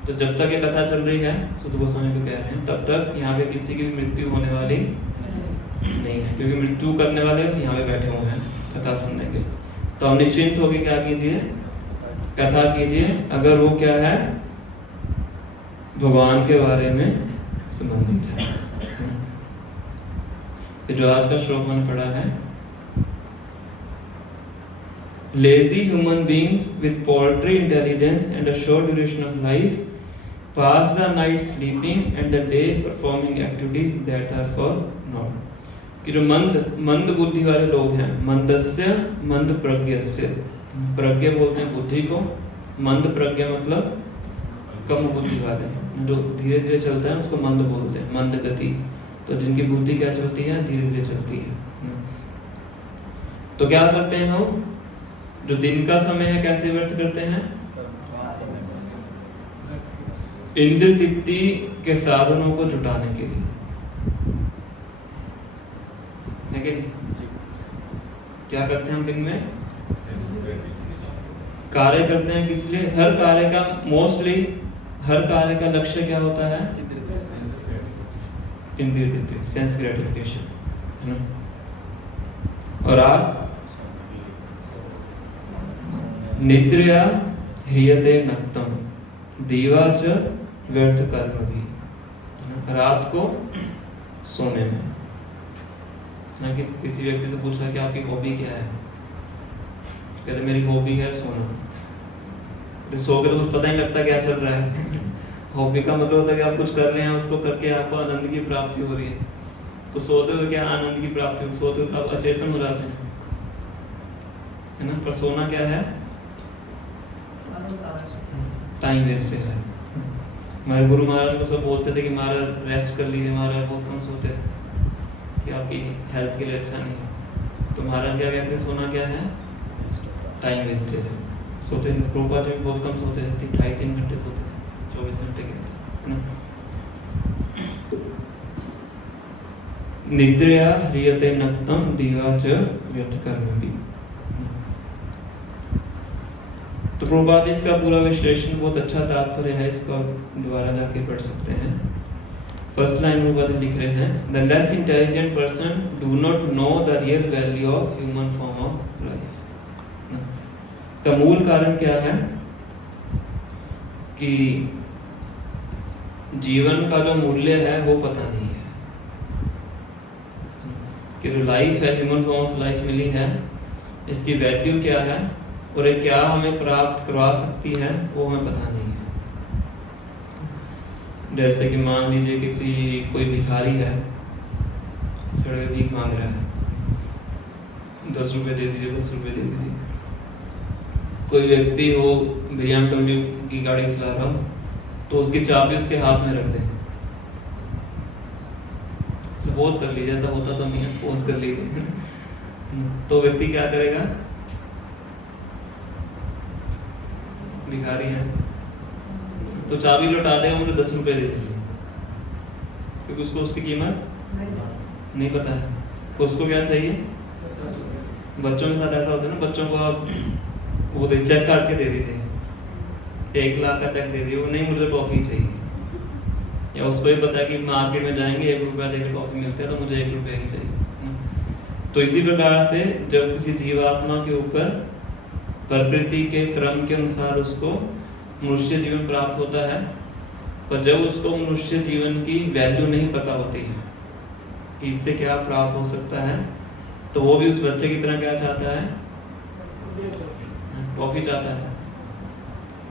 तो जब तक ये कथा चल रही है, सुध गोस्वामी को कह रहे हैं, तब तक यहाँ पे किसी की भी मृत्यु होने वाली नहीं है, क्योंकि मृत्यु करने वाले यहाँ पे बैठे हुए हैं कथा सुनने के लिए। तो हम निश्चिंत होकर क्या कीजिए? कथा कीजिए। अगर वो क्या है? भगवान के बारे में संबंधित है। तो जो आज का श्लोक मैंने पढ़ा है, lazy human beings with paltry intelligence and a short duration of life pass the night sleeping and the day performing activities that are for naught। कि जो मंद बुद्धि वाले लोग हैं, मंदस्य मंद प्रज्ञस्य, प्रज्ञ बोलते हैं बुद्धि को, मंद प्रज्ञ मतलब कम बुद्धि वाले, जो धीरे धीरे चलता है उसको मंद बोलते हैं, मंद गति। तो जिनकी बुद्धि क्या चलती है? धीरे धीरे चलती है। तो क्या करते हैं हम? जो दिन का समय है कैसे व्यर्थ करते हैं? इंद्र तृप्ति के साधनों को जुटाने के लिए, है कि नहीं? क्या करते हैं हम दिन में? कार्य करते हैं। किस लिए? हर कार्य का लक्ष्य क्या होता है? इंद्रिय तृप्ति, सेंस ग्रेटिफिकेशन, है ना। और आज निद्रया ह्रियते नक्तम दीवा च व्यर्थ कर्म भी, रात को सोने में ना। किसी व्यक्ति से पूछा कि आपकी हॉबी क्या है? कहते मेरी हॉबी है सोना। तो सो के तो कुछ पता ही लगता क्या चल रहा है। हॉबी का मतलब होता है कि आप कुछ कर रहे हैं, उसको करके आपको आनंद की प्राप्ति हो रही है। तो सोते हुए क्या आनंद की प्राप्ति हो? सोते हुए तो आप अचेतन हो जाते हैं, है ना। पर सोना क्या है? टाइम वेस्टेज है। हमारे गुरु महाराज को सब बोलते थे कि महाराज रेस्ट कर लीजिए, महाराज बहुत कम सोते थे कि आपकी हेल्थ के लिए अच्छा नहीं है। तो महाराज क्या कहते हैं? सोना क्या है? टाइम वेस्टेज है। सोते प्रभुपाद भी बहुत कम सोते थे, 2.5-3 घंटे सोते थे, 24 घंटे के, है ना। निद्रया ह्रियते नक्तम दीवा च व्यर्थ कर्म भी। तो प्रभुपाद इसका पूरा विश्लेषण बहुत अच्छा तात्पर्य है, इसको आप दोबारा जाके पढ़ सकते हैं। फर्स्ट लाइन प्रभुपाद लिख रहे हैं, the less intelligent person do not know the real value of human form of life. का मूल कारण क्या है? कि जीवन का जो मूल्य है वो पता नहीं है कि जो लाइफ है, ह्यूमन फॉर्म ऑफ लाइफ मिली है, इसकी वैल्यू क्या है और ये क्या हमें प्राप्त करवा सकती है वो हमें पता नहीं है। जैसे कि मान लीजिए कोई भिखारी है, सड़क भीख मांग रहा है, 10 रुपए दे दीजिए, 10 रुपए दे दीजिए। कोई व्यक्ति हो BMW की गाड़ी चला रहा हो तो उसकी चाबी उसके हाथ में रख दें। सपोज कर लीजिए, ऐसा होता तो नहीं है, सपोज कर लीजिए तो व्यक्ति क्या करेगा? भिखारी है तो चाबी लौटा देगा, मुझे 10 रुपए दे दीजिए, क्योंकि उसको उसकी कीमत नहीं पता है। तो उसको क्या चाहिए? बच्चों के साथ ऐसा होता है ना, बच्चों को आप वो चेक काट के दे दीजिए, 1 लाख का चेक दे दिए, वो नहीं मुझे टॉफी चाहिए। या उसको भी पता है कि मार्केट में जाएंगे 1 रुपया देकर टॉफी मिलते हैं तो मुझे 1 रुपया ही चाहिए। तो इसी प्रकार से जब किसी जीवात्मा के ऊपर प्रकृति के क्रम के अनुसार उसको मनुष्य जीवन प्राप्त होता है, पर जब उसको मनुष्य जीवन की वैल्यू नहीं पता होती है कि इससे क्या प्राप्त हो सकता है, तो वो भी उस बच्चे की तरह क्या चाहता है? टॉफी चाहता है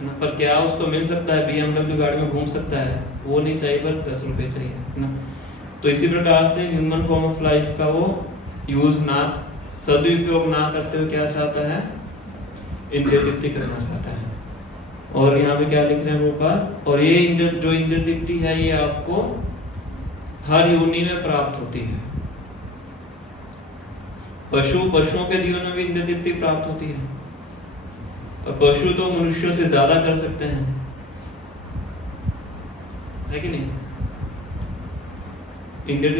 ना। पर क्या उसको मिल सकता है? BMW गाड़ी में घूम सकता है, वो नहीं चाहिए, पर 10 रुपए चाहिए ना। तो इसी प्रकार से ह्यूमन फॉर्म ऑफ लाइफ का वो यूज ना, सदुपयोग ना करते हुए क्या चाहता है? इंद्रिय तृप्ति करना चाहता है। और यहाँ पे क्या लिख रहे हैं गोपाल? और ये जो इंद्रिय तृप्ति है ये आपको हर योनि में प्राप्त होती है। पशुओं के जीवन में भी इंद्रिय तृप्ति प्राप्त होती है, और पशु तो मनुष्यों से ज्यादा कर सकते हैं, है कि नहीं? इंद्रिय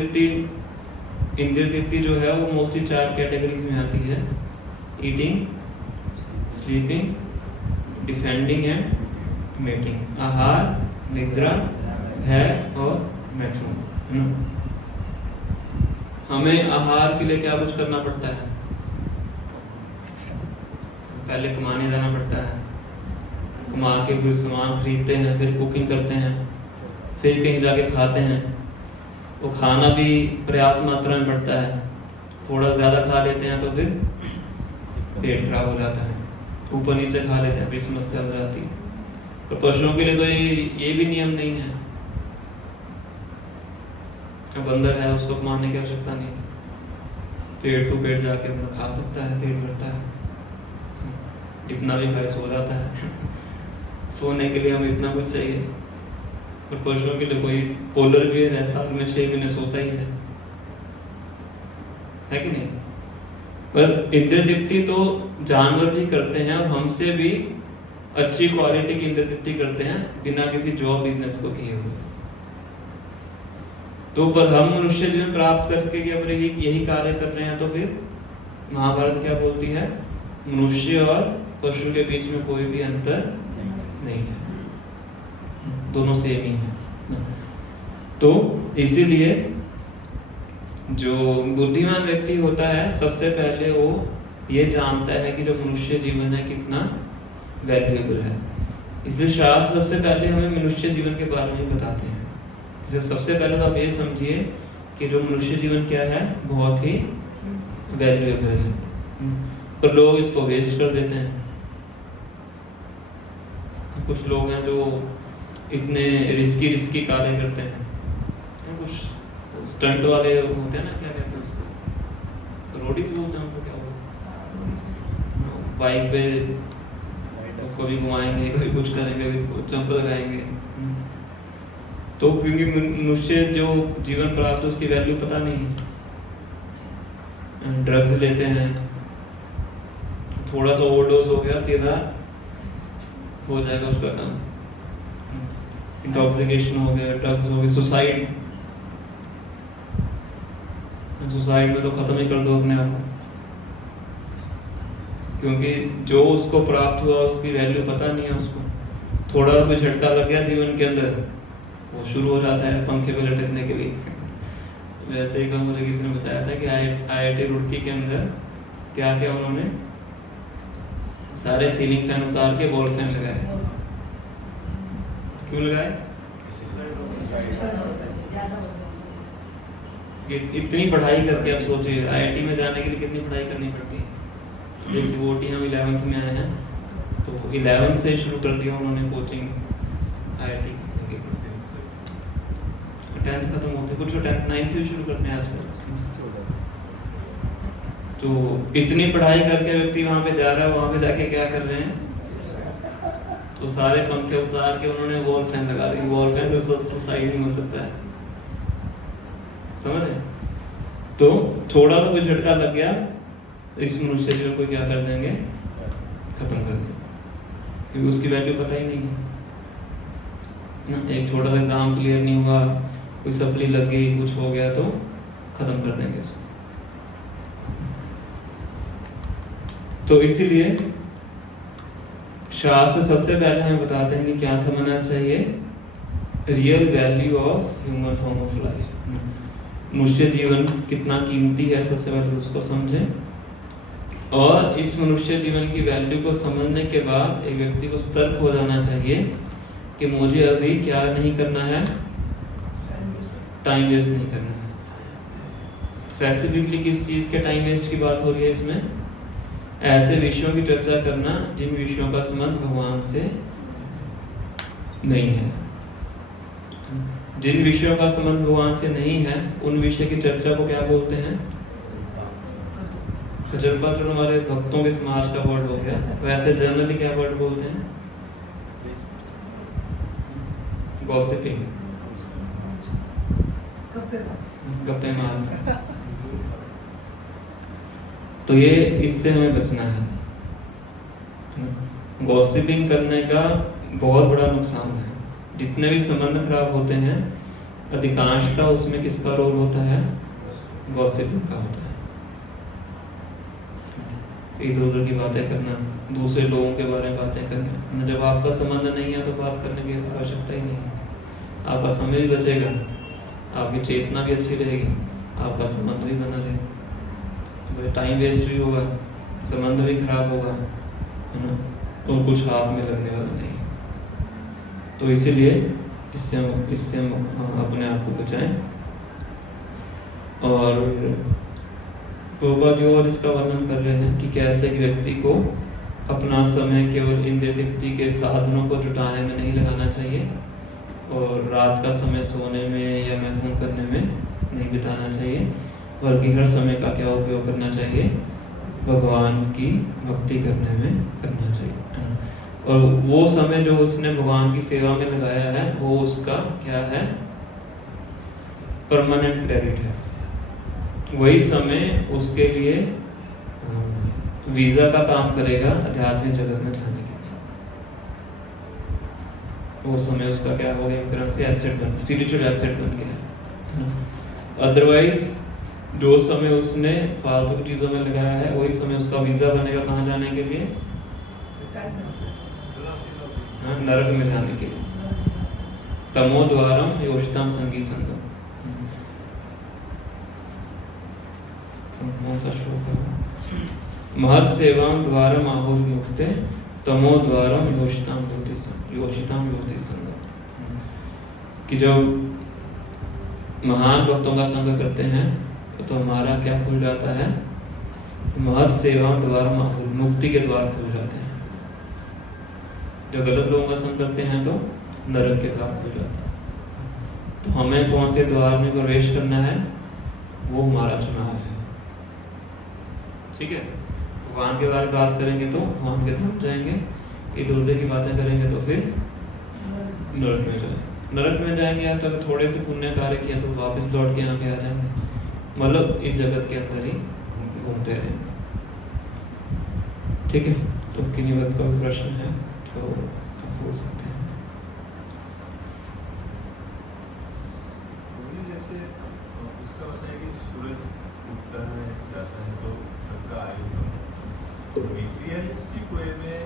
तृप्ति जो है वो मोस्टली 4 कैटेगरीज में आती है: eating, sleeping, defending and mating. आहार, निद्रा, भय और मैथुन। हमें आहार के लिए क्या कुछ करना पड़ता है? पहले कमाने जाना पड़ता है, कमा के फिर सामान खरीदते हैं, फिर कुकिंग करते हैं, फिर कहीं जाके खाते हैं। वो खाना भी पर्याप्त मात्रा में पड़ता है, थोड़ा ज़्यादा खा लेते हैं तो फिर पेट खराब हो जाता है, ऊपर नीचे खा लेते हैं फिर समस्या हो जाती है। तो पशुओं के लिए तो ये भी नियम नहीं है। अब बंदर है, उसको कमाने की आवश्यकता नहीं, पेट टू पेट जाके अपना खा सकता है, पेट भरता है, जितना भी खाए सो जाता है सोने के लिए हमें इतना कुछ चाहिए। और पशुओं के लिए कोई पोलर भी है, साल में 6 महीने सोता ही है कि नहीं? पर इंद्रिय तृप्ति तो जानवर भी करते हैं, और हमसे भी अच्छी क्वालिटी की इंद्रिय तृप्ति करते हैं बिना किसी जॉब बिजनेस को किए हुए। तो पर हम मनुष्य जीवन प्राप्त करके अगर यही कार्य कर रहे हैं, तो फिर महाभारत क्या बोलती है? मनुष्य और पशु के बीच में कोई भी अंतर नहीं है, दोनों सेम ही है। तो इसीलिए जो बुद्धिमान व्यक्ति होता है, सबसे पहले वो ये जानता है कि जो मनुष्य जीवन है कितना वैल्यूएबल है। इसलिए शास्त्र सबसे पहले हमें मनुष्य जीवन के बारे में बताते हैं। इसलिए सबसे पहले तो आप ये समझिए कि जो मनुष्य जीवन क्या है, बहुत ही वैल्यूएबल है, पर लोग इसको वेस्ट कर देते हैं। कुछ लोग हैं जो इतने रिस्की कार्य करते हैं, कुछ स्टंट वाले होते हैं ना, क्या कहते हैं उसको, रोडीज बोलते हैं उनको, क्या बोलते, बाइक पे कभी घुमाएंगे, कभी कुछ करेंगे, कभी जंप लगाएंगे। तो क्योंकि मनुष्य जो जीवन प्राप्त है उसकी वैल्यू पता नहीं है, ड्रग्स लेते हैं, थोड़ा सा ओवरडोज हो गया सीधा हो जाएगा उसका काम, इंटॉक्सिकेशन हो गया, ड्रग्स हो गए, सुसाइड में तो खत्म ही कर दो अपने आप को, क्योंकि जो उसको प्राप्त हुआ उसकी वैल्यू पता नहीं है उसको। थोड़ा कोई झटका लग गया जीवन के अंदर, वो शुरू हो जाता है पंखे पे लटकने के लिए। वैसे ही मुझे किसी ने बताया था कि IIT रुड़की के अंदर क्या क्या उन्होंने सारे सीलिंग फैन उतार के वॉल फैन लगाए। क्यों लगाए? ज़्यादा हो कि इतनी पढ़ाई करके आप सोचिए आईआईटी में जाने के लिए कितनी पढ़ाई करनी पड़ती है। जैसे डिवोटी हम 11th में आए हैं तो 11th से शुरू कर दिया उन्होंने कोचिंग आईआईटी की। 10th खत्म होते कुछ 10th 9th से भी शुरू करते हैं आजकल। तो इतनी पढ़ाई करके व्यक्ति वहाँ पे जा रहा है, वहाँ पे जाके क्या कर रहे हैं, तो सारे पंखे उतार के उन्होंने वॉल फैन लगा दी। वॉल फैन से सुसाइड नहीं हो सकता है, समझ रहे? तो थोड़ा सा कोई झटका लग गया इस मनुष्य जीवन को क्या कर देंगे, खत्म कर देंगे, क्योंकि उसकी वैल्यू पता ही नहीं है ना। एक छोटा सा एग्जाम क्लियर नहीं हुआ, कोई सप्ली लग गई, कुछ हो गया तो खत्म कर देंगे उसको। तो इसीलिए शास्त्र सबसे पहले हमें बताते हैं कि क्या समझना चाहिए, real value of human form of life. मनुष्य जीवन कितना कीमती है सबसे पहले उसको समझें, और इस मनुष्य जीवन की वैल्यू को समझने के बाद एक व्यक्ति को सतर्क हो जाना चाहिए कि मुझे अभी क्या नहीं करना है, टाइम वेस्ट नहीं करना है। स्पेसिफिकली किस चीज़ के टाइम वेस्ट की बात हो रही है इसमें, ऐसे विषयों की चर्चा करना जिन विषयों का संबंध भगवान से नहीं है। जिन विषयों का संबंध भगवान से नहीं है उन विषय की चर्चा को क्या बोलते हैं, तजर्बा। जो हमारे भक्तों के समाज का वर्ड हो गया, वैसे जनरली क्या वर्ड बोलते हैं, गॉसिपिंग, गप्पे मारना। तो ये इससे हमें बचना है। गॉसिपिंग करने का बहुत बड़ा नुकसान है। जितने भी संबंध खराब होते हैं अधिकांशतः उसमें किसका रोल होता है, गॉसिपिंग का होता है। इधर उधर की बातें करना, दूसरे लोगों के बारे में बातें करना। जब आपका संबंध नहीं है तो बात करने की आवश्यकता ही नहीं है। आपका समय भी बचेगा, आपकी चेतना भी अच्छी रहेगी, आपका संबंध भी बना रहेगा। टाइम वेस्ट भी होगा, संबंध भी खराब होगा, है ना, और कुछ हाथ में लगने वाला नहीं। तो इसीलिए इससे हम अपने आप को बचाएं। और प्रभुपाद जी और इसका वर्णन कर रहे हैं कि कैसे एक व्यक्ति को अपना समय केवल इंद्रिय तृप्ति के साधनों को जुटाने में नहीं लगाना चाहिए, और रात का समय सोने में या मैथुन करने में नहीं बिताना चाहिए, बल्कि हर समय का क्या उपयोग करना चाहिए, भगवान की भक्ति करने में करना चाहिए। और वो समय जो उसने भगवान की सेवा में लगाया है वो उसका क्या है, परमानेंट क्रेडिट है। वही समय उसके लिए वीजा का काम करेगा आध्यात्मिक जगत में जाने के लिए। वो समय उसका क्या हो गया, एक तरह से एसेट बन, स्पिरिचुअल एसेट बन गया। अदरवाइज जो समय उसने फालतू की चीजों में लगाया है वही समय उसका वीजा बनेगा कहाँ जाने के लिए, नरक में जाने के लिए। तमो द्वारम योषितम संगी संगम। कौन सा श्लोक है, महर्ष सेवाम द्वारम आहुर्मुक्ते तमो द्वारम योषितम योति संगम। कि जब महान भक्तों का संग करते हैं तो हमारा क्या खुल जाता है, महर्ष सेवाम द्वारम आहुर, मुक्ति के द्वार खुल जाते हैं। जब गलत लोगों का संग करते हैं तो नरक के द्वार खुल जाते हैं। तो हमें कौन से द्वार में प्रवेश करना है, वो हमारा चुनाव है। ठीक है, भगवान के बारे में बात करेंगे तो भगवान के धाम जाएंगे, इधर उधर की बातें करेंगे तो फिर नरक में जाएंगे। नरक में जाएंगे या तो अगर थोड़े से पुण्य कार्य किया तो वापस लौट के यहाँ पे आ जाएंगे, मतलब इस जगत के अंदर ही घूमते रहेंगे। ठीक है, तो किन्हीं बात का प्रश्न है तो आप पूछ सकते हैं। जैसे उसका बताया कि सूरज उगता है जाता है तो सबका आयु कम है, तो रियलिस्टिक वे में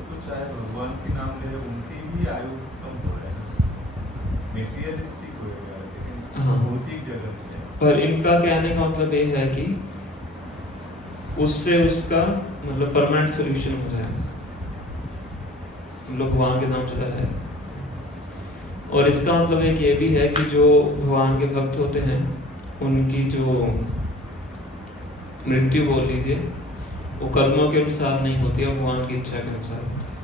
तो चाहे भगवान के नाम ले उनकी भी आयु कम हो रहा है, मेटीरियलिस्टिक वे में, लेकिन भौतिक जगत में। पर इनका कहने का मतलब ये है कि उससे उसका मतलब परमानेंट सोल्यूशन हो जाएगा, हम लोग भगवान के नाम चला जाएगा। और इसका मतलब एक ये भी है कि जो भगवान के भक्त होते हैं उनकी जो मृत्यु बोल लीजिए वो कर्मों के अनुसार नहीं होती है, भगवान की इच्छा के अनुसार होती है।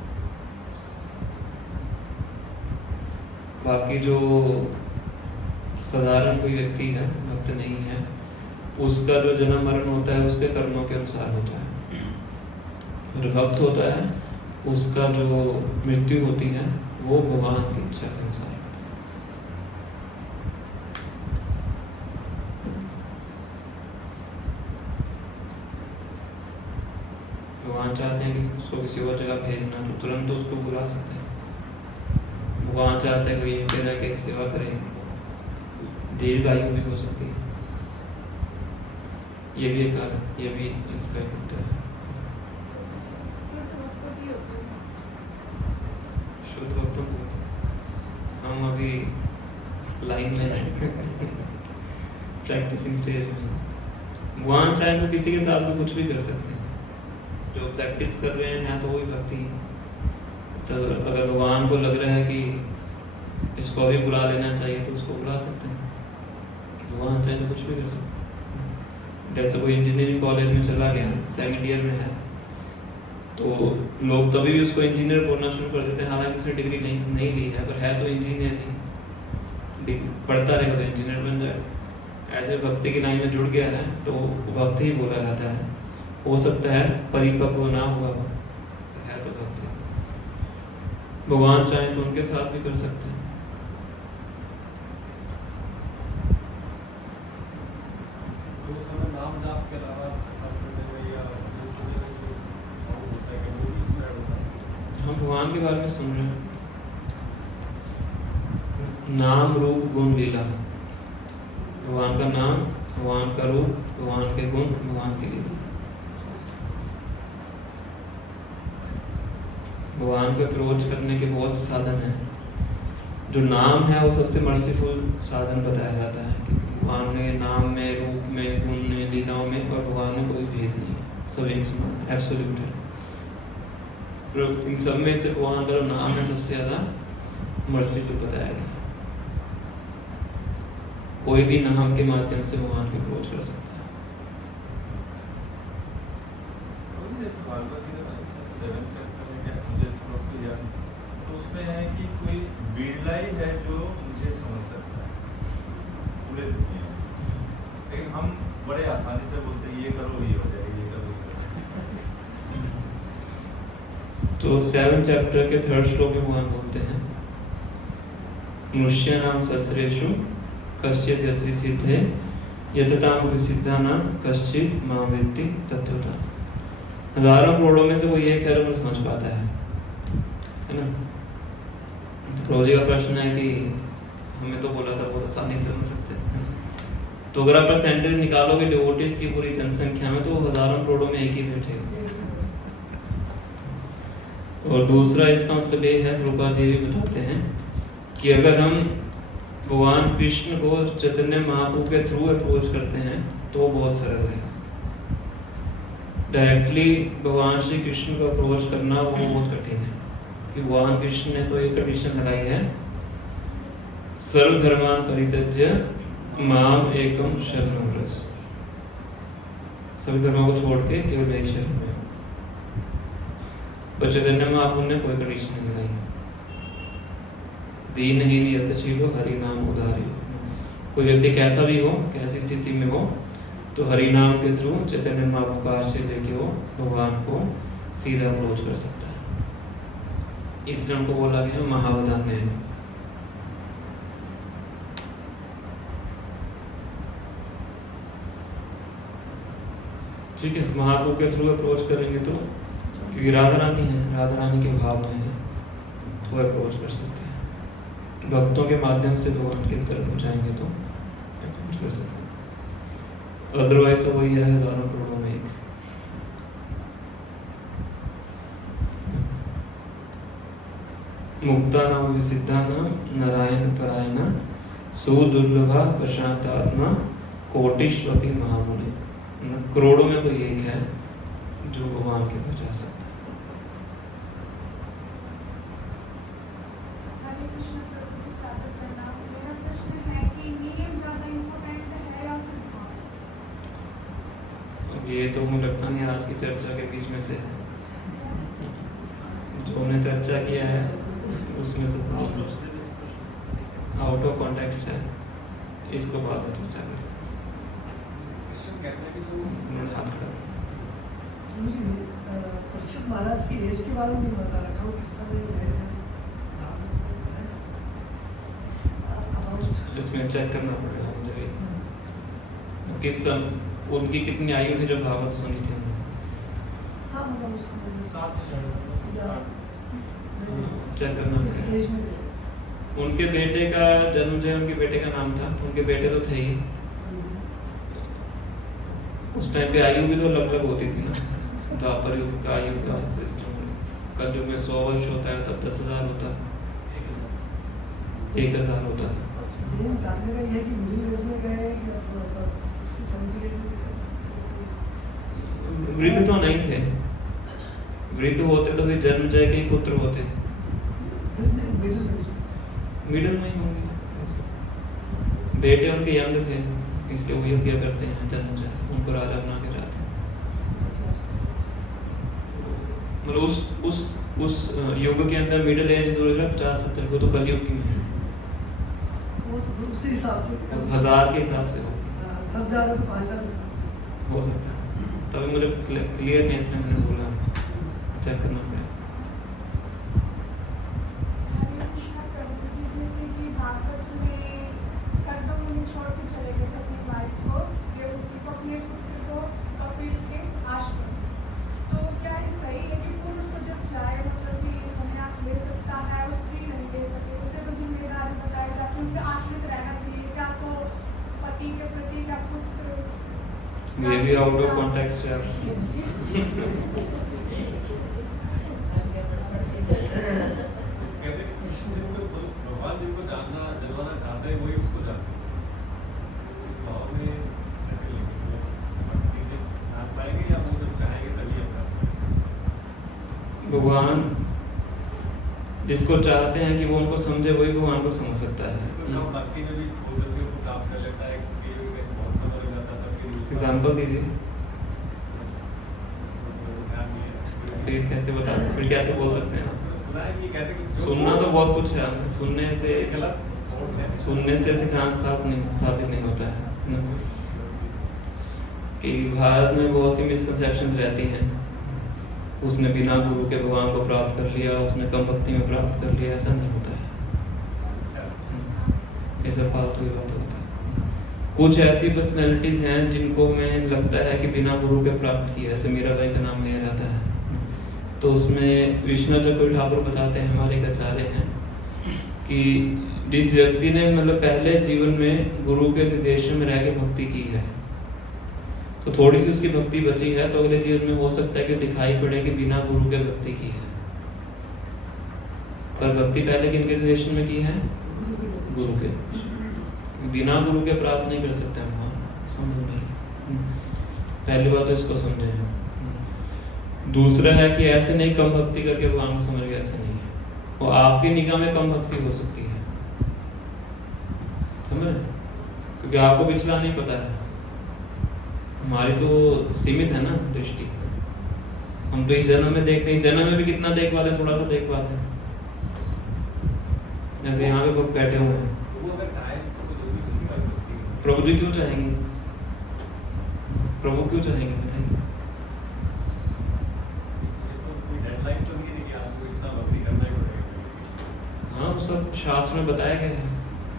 बाकी जो साधारण कोई व्यक्ति है, भक्त नहीं है, उसका जो जन्म मरण होता है उसके कर्मों के अनुसार होता है। जो भक्त होता है उसका जो मृत्यु होती है वो भगवान की इच्छा के अनुसार होती है। भगवान चाहते हैं कि उसको किसी और जगह भेजना तो तुरंत उसको बुला सकते हैं। भगवान चाहते हैं कि यहीं पे रह के सेवा करें, दीर्घायु भी हो सकती है। ये भी एक कारण, ये भी इसका एक उत्तर है। शुद्ध भक्तों को हम अभी लाइन में हैं प्रैक्टिसिंग स्टेज में। भगवान चाहे तो किसी के साथ भी कुछ भी कर सकते हैं। जो प्रैक्टिस कर रहे हैं तो वही भक्ति है। तो अगर भगवान को लग रहा है कि इसको अभी बुला लेना चाहिए तो उसको बुला सकते हैं। भगवान चाहे तो कुछ भी कर सकते हैं। जैसे कोई इंजीनियरिंग कॉलेज में चला गया, सेकंड ईयर में है, तो लोग तभी भी उसको इंजीनियर बोलना शुरू कर देते हैं, हालांकि उसने डिग्री नहीं ली है, पर है तो इंजीनियर ही, पढ़ता रहेगा तो इंजीनियर बन जाए। ऐसे भक्ति की लाइन में जुड़ गया है तो भक्त ही बोला जाता है। हो सकता है परिपक्व ना हुआ हो, है तो भक्त ही। भगवान चाहे तो उनके साथ भी कर सकते हैं। जो समय नाम जाप के अलावा हम भगवान के बारे में सुन रहे हैं, नाम रूप गुण लीला। भगवान का नाम, भगवान का रूप, भगवान के गुण, भगवान की लीला। भगवान को अप्रोच करने के बहुत से साधन हैं। जो नाम है वो सबसे मर्सीफुल साधन बताया जाता है कि भगवान में नाम में, रूप में, गुण में, लीलाओं में और भगवान में कोई भेद नहीं है, सब एक समान एब्सोल्यूट है। इन सब में से भगवान का नाम है सबसे ज्यादा मर्सीफुल बताया गया। कोई भी नाम के माध्यम से भगवान को अप्रोच कर सकता है। जैसे भागवत गीता 7 चैप्टर में क्या मुझे श्लोक तो याद नहीं, तो उसमें है कि कोई बिरला ही है जो मुझे समझ सकता है पूरे दुनिया में। लेकिन हम बड़े आसानी से बोलते हैं ये करो ये हो जाएगा, ये करो ये हो जाएगा। तो 7 चैप्टर के 3rd श्लोक में भगवान बोलते हैं, मनुष्याणां सहस्रेषु कश्चित् यत्र सिद्धे यततां विसिद्धानां कश्चित् मां वेत्ति तत्त्वतः। हजारों करोड़ों में से कोई एक है जो समझ पाता है ना। प्रभु जी का प्रश्न है कि हमें तो बोला था बहुत आसानी से समझ सकते हैं, तो अगर आप परसेंटेज निकालोगे डिवोटीज की पूरी जनसंख्या में तो हजारों करोड़ों में एक ही बैठेगा। और दूसरा इसका मतलब ये है, प्रभुपाद जी भी बताते हैं कि अगर हम भगवान कृष्ण को चैतन्य महाप्रभु के थ्रू अप्रोच करते हैं तो बहुत सरल है। डायरेक्टली भगवान श्री कृष्ण को अप्रोच करना वो बहुत कठिन है, कि भगवान कृष्ण ने तो एक कंडीशन लगाई है, सर्वधर्मान् परित्यज्य माम एकम शरणं व्रज। सभी धर्मों को छोड़ के केवल मेरी शरण में। पर चैतन्य महाप्रभु ने कोई कंडीशन नहीं लगाई। दीनहीन यतशीलो हरि नाम उदारी। कोई व्यक्ति कैसा भी हो, कैसी स्थिति में हो, तो हरि नाम के थ्रू चैतन्य महाप्रभु का आश्रय लेके वो भगवान को सीधा अप्रोच कर सकता है। इसलिए उनको बोला गया महावदान्य है। ठीक है, महाप्रभु के थ्रू अप्रोच करेंगे तो, क्योंकि राधा रानी है, राधा रानी के भाव में है, तो अप्रोच कर सकते हैं। भक्तों के माध्यम से भगवान की तरफ पहुंचाएंगे तो अप्रोच कर सकते हैं। अदरवाइज तो वही है हजारों करोड़ों में एक। मुक्तानां विसिद्धानां नारायण परायण सुदुर्लभा प्रशांतात्मा कोटिष्वपि महामुनि। करोड़ों में कोई एक है जो भगवान के पास जा सकता है। हरे कृष्ण प्रभु जी, ये तो मुझे लगता नहीं आज की चर्चा के बीच में से है। जो हमने चर्चा किया है उसमें से आउट ऑफ कॉन्टेक्स्ट है, इसको बाद में चर्चा करें। उन्होंने हाथ खड़ा किया। मुझे परीक्षित महाराज की एज के बारे में नहीं बता रखा, वो किस समय है इसमें चेक करना पड़ेगा मुझे किस उनकी कितनी आयु थी जब भागवत सुनी थी उन्होंने। हाँ मतलब उस समय चेक करना इस पड़ेगा। एज में उनके बेटे का जन्म जो है उनके बेटे का नाम था, उनके बेटे तो थे ही। उस टाइम पे आयु भी तो अलग अलग होती थी ना, द्वापर युग का आयु का सिस्टम, कलयुग में 100 वर्ष होता है तब 10,000 होता है, 1,000 होता है। मेन जानने का ये है कि मिडिल एज में गए या थोड़ा सा 60-70 एज में। वृद्ध तो नहीं थे, वृद्ध होते तो फिर जन्मजय के ही पुत्र होते, मिडिल एज मिडिल में ही होंगे। बेटे उनके यंग थे इसलिए वो यज्ञ करते हैं, जन्मजय उनको राजा बना के जाते हैं। मतलब उस युग के अंदर मिडिल एज जो है 50-70 वो तो कलयुग की है, उसी हिसाब से 1000 के हिसाब से होगी, 10,000 तो 5,000 हो सकता है। तभी मुझे क्लियर नहीं इसलिए मैंने बोला चेक करना पड़ेगा। जैसे कि भागवत में कर्दम मुनि छोड़ के चले गए थे अपनी वाइफ को, देवहूति को, अपने पुत्र को कपिल के आश्रम। तो क्या ये सही है कि पुरुष को जब चाहे मतलब कि संन्यास ले सकता है और स्त्री नहीं ले सकती, उसे तो जिम्मेदारी बताई जाती है, उसे आश्रित रहना चाहिए, क्या तो पति के प्रति क्या पुत्र ये भी आउट ऑफ कॉन्टेक्स्ट है। भगवान जिनको जानना चाहते हैं वही उसको जानते हैं। इस भाव में कैसे लेंगे, भक्ति से जान पाएंगे या वो जब चाहेंगे तभी अपना भगवान जिसको चाहते हैं कि वो उनको समझे वही भगवान को समझ सकता है। तो भक्ति में भी भगवती को प्राप्त कर लेता है, क्योंकि बहुत समय लग जाता था। फिर एग्जाम्पल दीजिए, फिर कैसे बता, फिर कैसे बोल सकते हैं आप? सुना है कि कहते हैं कि सुनना तो बहुत कुछ है, सुनने पे गलत सुनने से सिद्धांत साबित नहीं होता है कि भारत में बहुत सी मिसकंसेप्शंस रहती हैं। उसने बिना गुरु के भगवान को प्राप्त कर लिया, उसने कम भक्ति में प्राप्त कर लिया, ऐसा नहीं होता है। ये सब फालतू की बात होता है। कुछ ऐसी पर्सनैलिटीज हैं जिनको में लगता है कि बिना गुरु के प्राप्त किया, जैसे मीराबाई का नाम लिया जाता है, तो उसमें विष्णु चक्र ठाकुर बताते हैं, हमारे एक आचार्य हैं, कि जिस व्यक्ति ने मतलब पहले जीवन में गुरु के निर्देशन में रह के भक्ति की है, तो थोड़ी सी उसकी भक्ति बची है, तो अगले जीवन में हो सकता है कि दिखाई पड़े कि बिना गुरु के भक्ति की है। पर भक्ति पहले किनके निर्देशन में की है? गुरु के। बिना गुरु के प्राप्त नहीं कर सकते हम, समझ नहीं। पहली बात तो इसको समझे। दूसरा है कि ऐसे नहीं कम भक्ति करके भगवान को समझ गए, ऐसे नहीं है। वो आपकी निगाह में कम भक्ति हो सकती है, समझ, क्योंकि आपको पिछला नहीं पता है। हमारी तो सीमित है ना दृष्टि, हम तो इस जन्म में देखते हैं, इस जन्म में भी कितना देख पाते हैं, थोड़ा सा देख पाते हैं। जैसे यहाँ पे लोग बैठे हुए हैं, प्रभु जी क्यों चाहेंगे? प्रभु क्यों चाहेंगे बताइए? हाँ, वो सब शास्त्र में बताया गया है,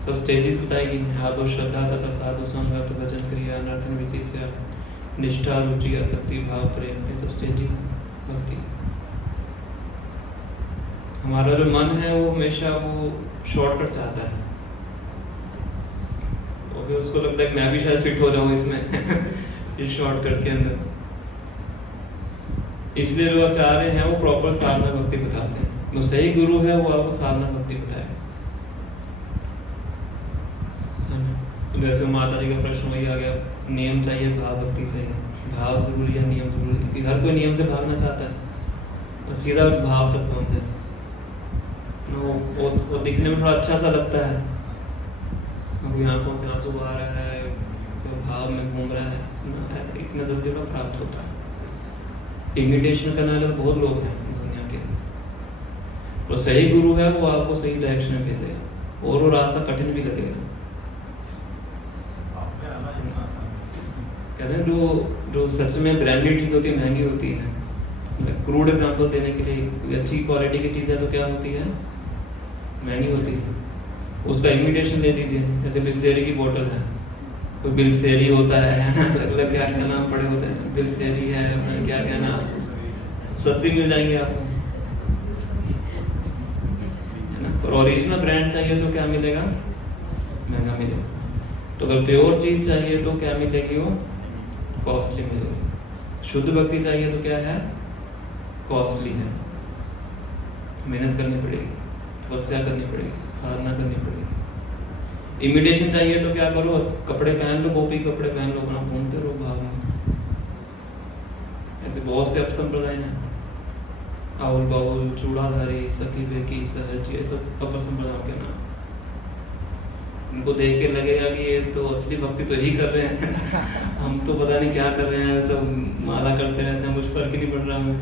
सब स्टेजेस बताई गई हैं। आदो श्रद्धा तथा साधु संगत, भजन क्रिया, नर्तन विधि से निष्ठा, रुचि, आसक्ति, भाव, प्रेम, ये सब स्टेजेस भक्ति। हमारा जो मन है वो हमेशा वो शॉर्टकट चाहता है, और फिर उसको लगता है कि मैं भी शायद फिट हो जाऊं इसमें इस शॉर्टकट के अंदर। इसलिए जो आचार्य हैं वो प्रॉपर साधना भक्ति बताते हैं। जो सही गुरु है वो आपको साधना भक्ति बताएगा। जैसे माता जी का प्रश्न वही आ गया, नियम चाहिए भाव भक्ति से, भाव जरूरी है नियम जरूरी? हर कोई नियम से भागना चाहता है, सीधा भाव तक पहुंच जाए। वो दिखने में थोड़ा अच्छा सा लगता है, आंखों से आंसू आ रहा है, तो भाव में घूम रहा है, इतना जल्दी थोड़ा प्राप्त होता है। इमिटेशन करने वाले तो बहुत लोग हैं इस दुनिया के, और सही गुरु है वो आपको सही डायरेक्शन में भेजेगा, और वो रास्ता कठिन भी लगेगा। आप में आना इतना आसान कहते हैं जो सच में ब्रांडेड चीज़ होती है महंगी होती है। क्रूड एग्जांपल देने के लिए, कोई अच्छी क्वालिटी की चीज़ है तो क्या होती है, महंगी होती है। उसका इमिटेशन ले दीजिए, जैसे बिस्लेरी की बोतल है, कोई बिल्सेरी होता है अलग अलग क्या क्या नाम पड़े होते हैं, बिल्सेरी है, क्या क्या नाम, सस्ती मिल जाएंगे आपको, है ना। और ओरिजिनल ब्रांड चाहिए तो क्या मिलेगा, महंगा मिलेगा। तो अगर प्योर चीज़ चाहिए तो क्या मिलेगी, वो कॉस्टली मिलेगी। शुद्ध भक्ति चाहिए तो क्या है, कॉस्टली है, मेहनत करनी पड़ेगी, तपस्या करनी पड़ेगी, साधना करनी पड़ेगी। इमिटेशन चाहिए तो क्या करो, कपड़े पहन लो, कॉपी कपड़े पहन लो, अपना घूमते रहो भाव में। ऐसे बहुत से अपसंप्रदाय हैं, आउल बाउल, चूड़ाधारी, सखी बेकी, सहज, ये सब अपसंप्रदायों के नाम। इनको देख के लगेगा कि ये तो असली भक्ति तो यही कर रहे हैं हम तो पता नहीं क्या कर रहे हैं, सब माला करते रहते हैं, कुछ फर्क ही नहीं पड़ रहा हमें।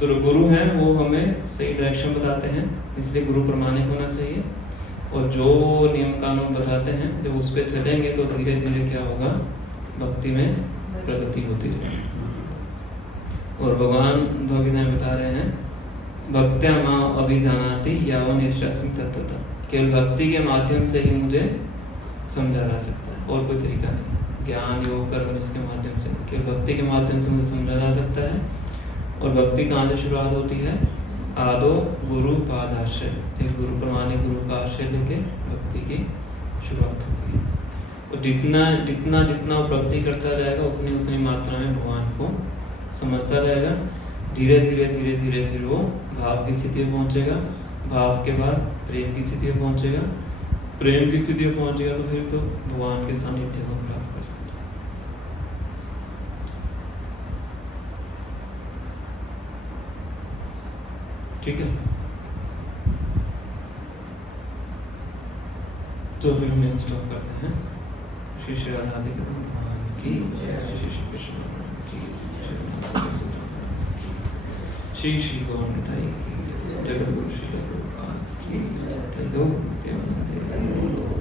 तो जो गुरु हैं वो हमें सही डायरेक्शन बताते हैं, इसलिए गुरु प्रमाणिक होना चाहिए। और जो नियम कानून बताते हैं जब उस पर चलेंगे तो धीरे धीरे क्या होगा, भक्ति में प्रगति होती जाएगी। और भगवान भगवान बता रहे हैं, भक्त्या मां अभिजानाति यावन यशास्मि तत्वतः। केवल भक्ति के माध्यम से ही मुझे समझा जा सकता है, और कोई तरीका नहीं। ज्ञान योग कर्म इसके माध्यम से, केवल भक्ति के माध्यम से मुझे समझा जा सकता है। और भक्ति कहाँ से शुरुआत होती है, आदो गुरु पादाश्रय, एक गुरु प्रमाणिक गुरु का आश्रय लेके भक्ति की शुरुआत होती है। और जितना जितना जितना वो भक्ति करता जाएगा उतनी उतनी मात्रा में भगवान को समझता जाएगा। धीरे धीरे धीरे धीरे फिर वो भाव की स्थिति में पहुंचेगा, भाव के बाद प्रेम की स्थिति में पहुंचेगा, प्रेम की स्थिति में पहुंचेगा तो फिर तो भगवान के सानिध्य को प्राप्त कर सकता है। ठीक है, तो फिर हम स्टॉप करते हैं। श्री श्री राधा भगवान की जय, श्री श्री कृष्ण भगवान की जय, श्री श्री गौर निताई की जय, जगत गुरु श्री प्रभुपाद की जय।